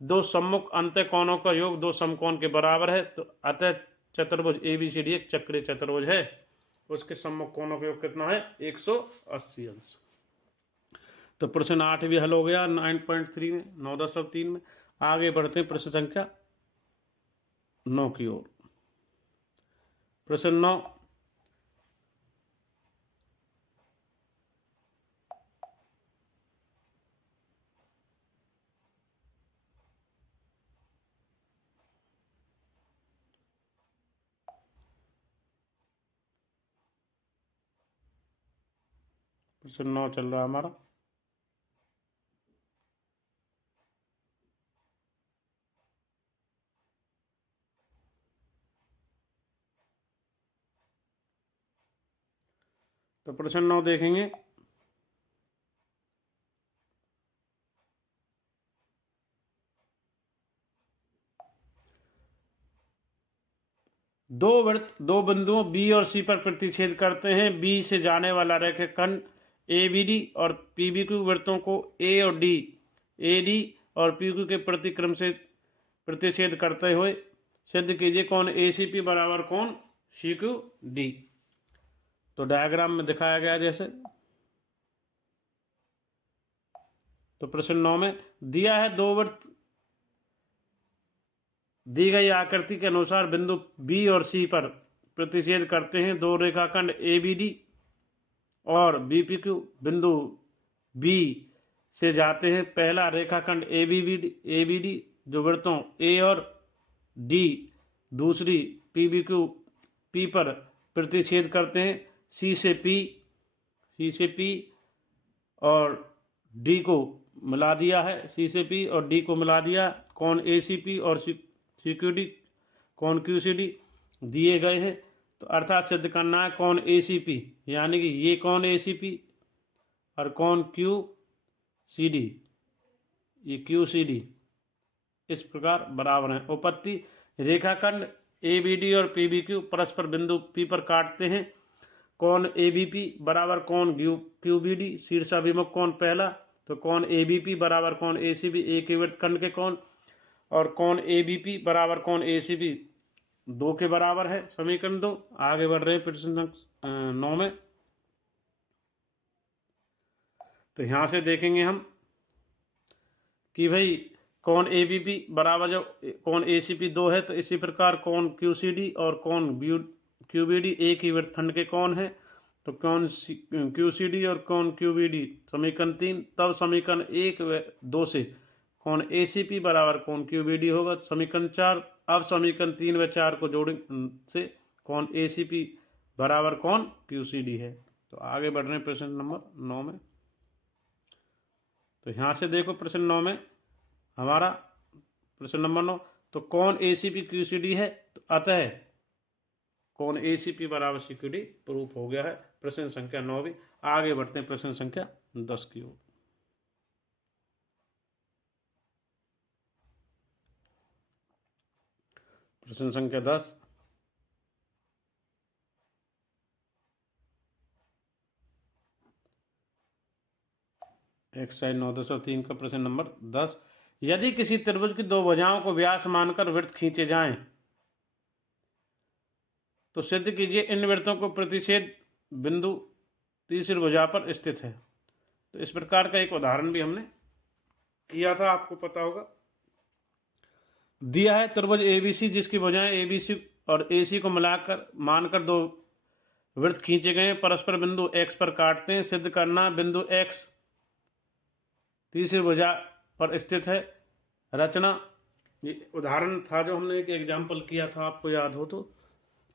दो सम्मुख अंत्य कोणों का योग दो समकोण के बराबर है। तो अतः चतुर्भुज ABCD एक चक्रीय चतुर्भुज है, उसके सम्मुख कोणों का योग कितना है 180 अंश। तो प्रश्न 8 भी हल हो गया 9.3 में 9.3 में। आगे बढ़ते हैं प्रश्न संख्या 9 की ओर। प्रश्न 9, प्रश्न 9 चल रहा है हमारा। तो प्रश्न 9 देखेंगे। दो वृत्त दो बिंदुओं B और C पर प्रतिच्छेद करते हैं। B से जाने वाला रेखाखंड ABD और PBQ वृत्तों को A और D, AD और PQ के प्रतिक्रम से प्रतिच्छेद करते हुए सिद्ध कीजिए कौन ACP बराबर कौन CQD। तो डायग्राम में दिखाया गया जैसे। तो प्रश्न 9 में दिया है दो वृत्त दी गई आकृति के अनुसार बिंदु B और C पर प्रतिच्छेद करते हैं। दो रेखाखंड ABD और BPQ बिंदु B से जाते हैं। पहला रेखाखंड ABD जो वृत्तों A और D दूसरी PBQ P पर प्रतिच्छेद करते हैं। C से P और D को मिला दिया है। C से P और D को मिला दिया। कौन ACP और CQD कौन QCD दिए गए हैं। तो अर्थात सिद्ध करना है कौन ACP, यानी कि ये कौन ACP और कौन QCD, ये QCD इस प्रकार बराबर हैं। उपपत्ति रेखाखंड ABD और PBQ परस्पर बिंदु P पर काटते हैं। कौन ABP बराबर कौन QBD, शीर्षाभिमुख कौन पहला। तो कौन ABP बराबर कौन ACB, एक ही वृत्तखंड के कौन। और कौन ABP बराबर कौन ACB, दो के बराबर है, समीकरण 2। आगे बढ़ रहे हैं प्रश्न 9 में। तो यहाँ से देखेंगे हम कि भाई कौन ABP बराबर जब कौन ACP दो है, तो इसी प्रकार कौन QCD और कौन QBD एक ही वृत्तखंड के कौन है। तो कौन QCD और कौन QBD समीकरण 3। तब समीकरण 1 व 2 से कौन ACP बराबर कौन QBD होगा, समीकरण 4। अब समीकरण 3 व 4 को जोड़े से कौन ACP बराबर कौन QCD है। तो आगे बढ़ रहे हैं प्रश्न नंबर 9 में। तो यहाँ से देखो प्रश्न 9 में हमारा प्रश्न नंबर 9, तो कौन ACP QCD है। तो अतः कौन ACP बराबर CQD प्रूफ हो गया है। प्रश्न संख्या 9 भी। आगे बढ़ते हैं प्रश्न संख्या 10 की ओर। प्रश्न संख्या 10, एक्सरसाइज 9.3 का प्रश्न नंबर 10। यदि किसी त्रिभुज की दो भुजाओं को व्यास मानकर वृत्त खींचे जाएं तो सिद्ध कीजिए इन वृत्तों को प्रतिच्छेद बिंदु तीसरी भुजा पर स्थित है। तो इस प्रकार का एक उदाहरण भी हमने किया था, आपको पता होगा। दिया है त्रिभुज ABC जिसकी भुजाएं ABC और AC को मिलाकर मानकर दो वृत्त खींचे गए, परस्पर बिंदु X पर काटते हैं। सिद्ध करना बिंदु X तीसरी भुजा पर स्थित है। रचना, ये उदाहरण था जो हमने एक एग्जाम्पल किया था, आपको याद हो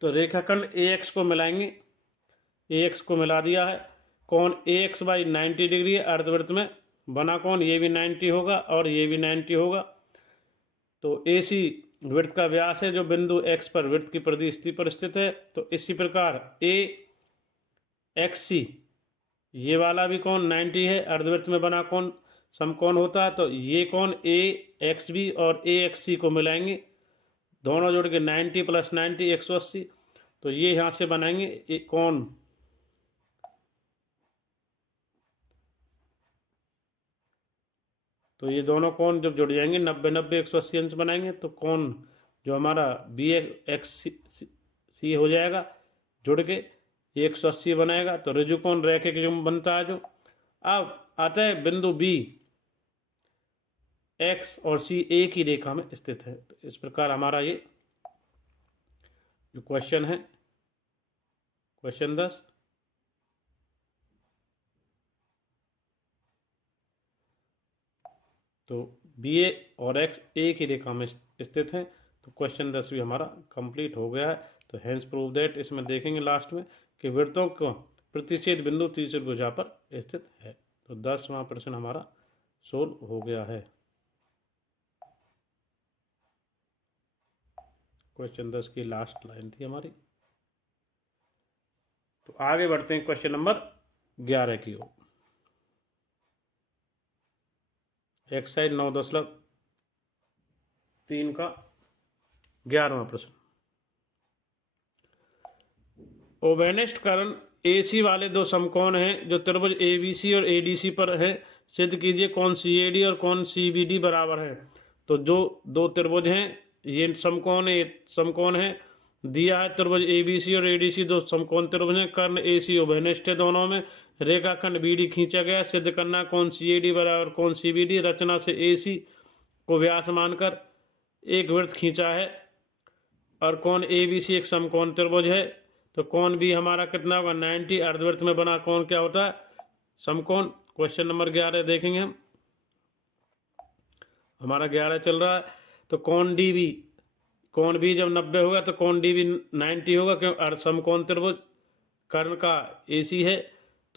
तो रेखाखंड AX को मिलाएंगे। AX को मिला दिया है। कौन AX बाई 90 डिग्री है अर्धवृत्त में बना कौन, ये भी 90 होगा और ये भी 90 होगा। तो AC वृत्त का व्यास है जो बिंदु X पर वृत्त की परिधि पर स्थित है। तो इसी प्रकार AXC ये वाला भी कौन 90 है, अर्धवृत्त में बना कौन समकोण होता है। तो ये कौन AXB और AXC को मिलाएंगे, दोनों जोड़ के 90 प्लस 90 180। तो ये यहाँ से बनाएंगे कौन तो ये दोनों कोण जब जुड़ जाएंगे 90-90 180 अंश बनाएंगे, तो कोण जो हमारा बी एक्स सी हो जाएगा जुड़ के 180 बनाएगा। तो ऋजुकोण रैखिक जो बनता है जो। अब आता है बिंदु बी, एक्स और सी एक ही रेखा में स्थित है। तो इस प्रकार हमारा ये जो क्वेश्चन है, क्वेश्चन 10, तो बी ए और एक्स एक ही रेखा में स्थित है। तो क्वेश्चन 10 भी हमारा कंप्लीट हो गया है। तो हैंस प्रूव दैट, इसमें देखेंगे लास्ट में कि वृत्तों को प्रतिच्छेद बिंदु तीसरी भुजा पर स्थित है। तो 10वां प्रश्न हमारा सोल्व हो गया है। क्वेश्चन 10 की लास्ट लाइन थी हमारी। तो आगे बढ़ते हैं क्वेश्चन नंबर 11 की ओर। एक्सरसाइज 9.3 का 11वां प्रश्न। ओवेनेस्ट कर्ण AC वाले दो समकोण हैं जो त्रिभुज ABC और ADC पर है। सिद्ध कीजिए कौन CAD और कौन CBD बराबर है। तो जो दो त्रिभुज हैं, ये समकोण है, दिया है त्रिभुज ABC और ADC दो समकोण त्रिभुज हैं। कर्ण AC ओवेनेस्ट है दोनों में। रेखाखंड BD खींचा गया। सिद्ध करना कौन CAD बराबर कौन CBD। रचना से AC को व्यास मानकर एक वृत्त खींचा है और कौन ABC एक समकोण त्रिभुज है। तो कौन भी हमारा कितना होगा 90। अर्धवृत्त में बना कौन क्या होता है समकोण। क्वेश्चन नंबर 11 देखेंगे हम, हमारा 11 चल रहा है। तो कौन भी जब 90 होगा तो कौन डी भी 90 होगा, क्यों समकोण त्रिभुज कर्ण का AC है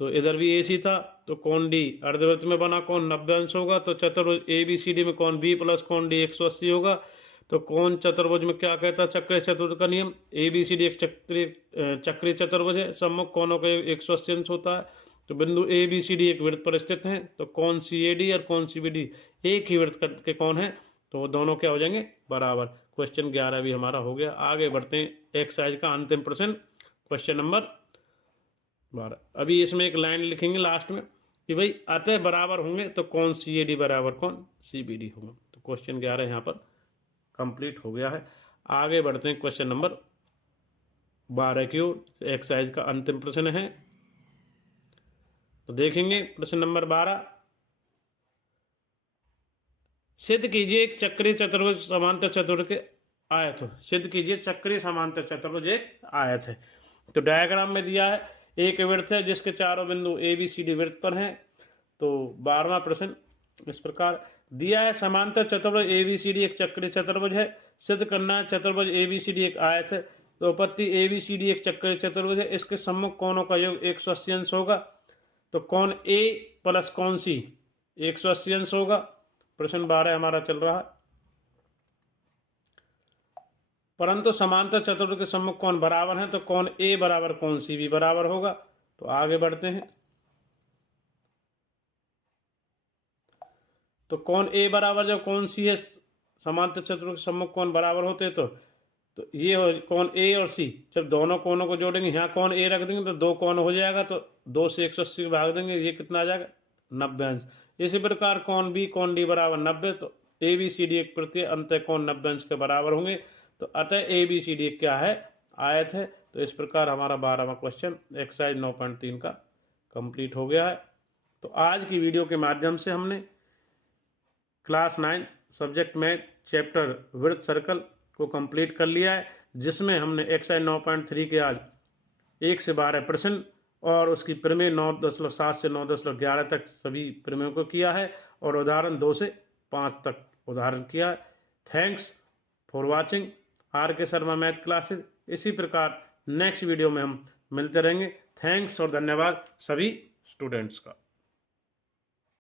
तो इधर भी AC था। तो कौन डी अर्धवृत्त में बना कौन 90 अंश होगा। तो चतुर्भुज ABCD में कौन B प्लस कौन D 180 होगा। तो कौन चतुर्भुज में क्या कहता है चक्रीय चतुर्भुज का नियम। ABCD एक चक्रीय चतुर्भुज है, सम्मुख कोणों का 180 अंश होता है। तो बिंदु ABCD एक वृत्त पर स्थित हैं। तो कौन CAD और कौन CBD एक ही वृत्त के कौन है, तो वो दोनों क्या हो जाएंगे बराबर। क्वेश्चन 11 भी हमारा हो गया। आगे बढ़ते हैं एक्सरसाइज का अंतिम प्रश्न, क्वेश्चन नंबर 12। अभी इसमें एक लाइन लिखेंगे लास्ट में कि भाई अतः बराबर होंगे तो कौन CAD बराबर कौन CBD होगा। तो क्वेश्चन 11 यहाँ पर कंप्लीट हो गया है। आगे बढ़ते हैं क्वेश्चन नंबर 12 की ओर। एक्सरसाइज का अंतिम प्रश्न है, तो देखेंगे प्रश्न नंबर 12। सिद्ध कीजिए एक चक्रीय चतुर्भुज समांतर चतुर्भुज के आयत हो। सिद्ध कीजिए चक्रीय समांतर चतुर्भुज एक आयत है। तो डायग्राम में दिया है एक वृत्त है जिसके चारों बिंदु ABCD वृत्त पर हैं। तो 12वां प्रश्न इस प्रकार दिया है, समांतर चतुर्भुज ABCD एक चक्रीय चतुर्भुज है। सिद्ध करना है चतुर्भुज ABCD एक आयत है। तो उपपत्ति ABCD एक चक्रीय चतुर्भुज है, इसके सम्मुख कोणों का योग 180 अंश होगा। तो कौन A प्लस कौन C 180 अंश होगा। प्रश्न 12 हमारा चल रहा है। परंतु समांतर चतुर्भुज के सम्मुख कोण बराबर हैं, तो कौन A बराबर कौन C भी बराबर होगा। तो आगे बढ़ते हैं। तो कौन A बराबर जब कौन C है, समांतर चतुर्भुज के सम्मुख कोण बराबर होते हैं। तो ये हो कौन A और C, जब दोनों कोणों को जोड़ेंगे यहाँ कौन A रख देंगे तो दो कोण हो जाएगा। तो 2 से 180 भाग देंगे, ये कितना आ जाएगा 90 अंश। इसी प्रकार कौन B कौन D बराबर 90। तो ABCD एक प्रत्यय अंतः कोण 90 अंश के बराबर होंगे। तो अतः ABCD क्या है आयत है। तो इस प्रकार हमारा 12वां क्वेश्चन एक्सरसाइज 9.3 का कंप्लीट हो गया है। तो आज की वीडियो के माध्यम से हमने क्लास 9 सब्जेक्ट मैथ चैप्टर वृत्त सर्कल को कंप्लीट कर लिया है, जिसमें हमने एक्सरसाइज 9.3 के आज 1 से 12 प्रश्न और उसकी प्रमेय 9.7 से 9.11 तक सभी प्रमेयों को किया है और उदाहरण 2 से 5 तक उदाहरण किया है। Thanks for watching RK Sharma math classes. इसी प्रकार नेक्स्ट वीडियो में हम मिलते रहेंगे। थैंक्स और धन्यवाद सभी स्टूडेंट्स का।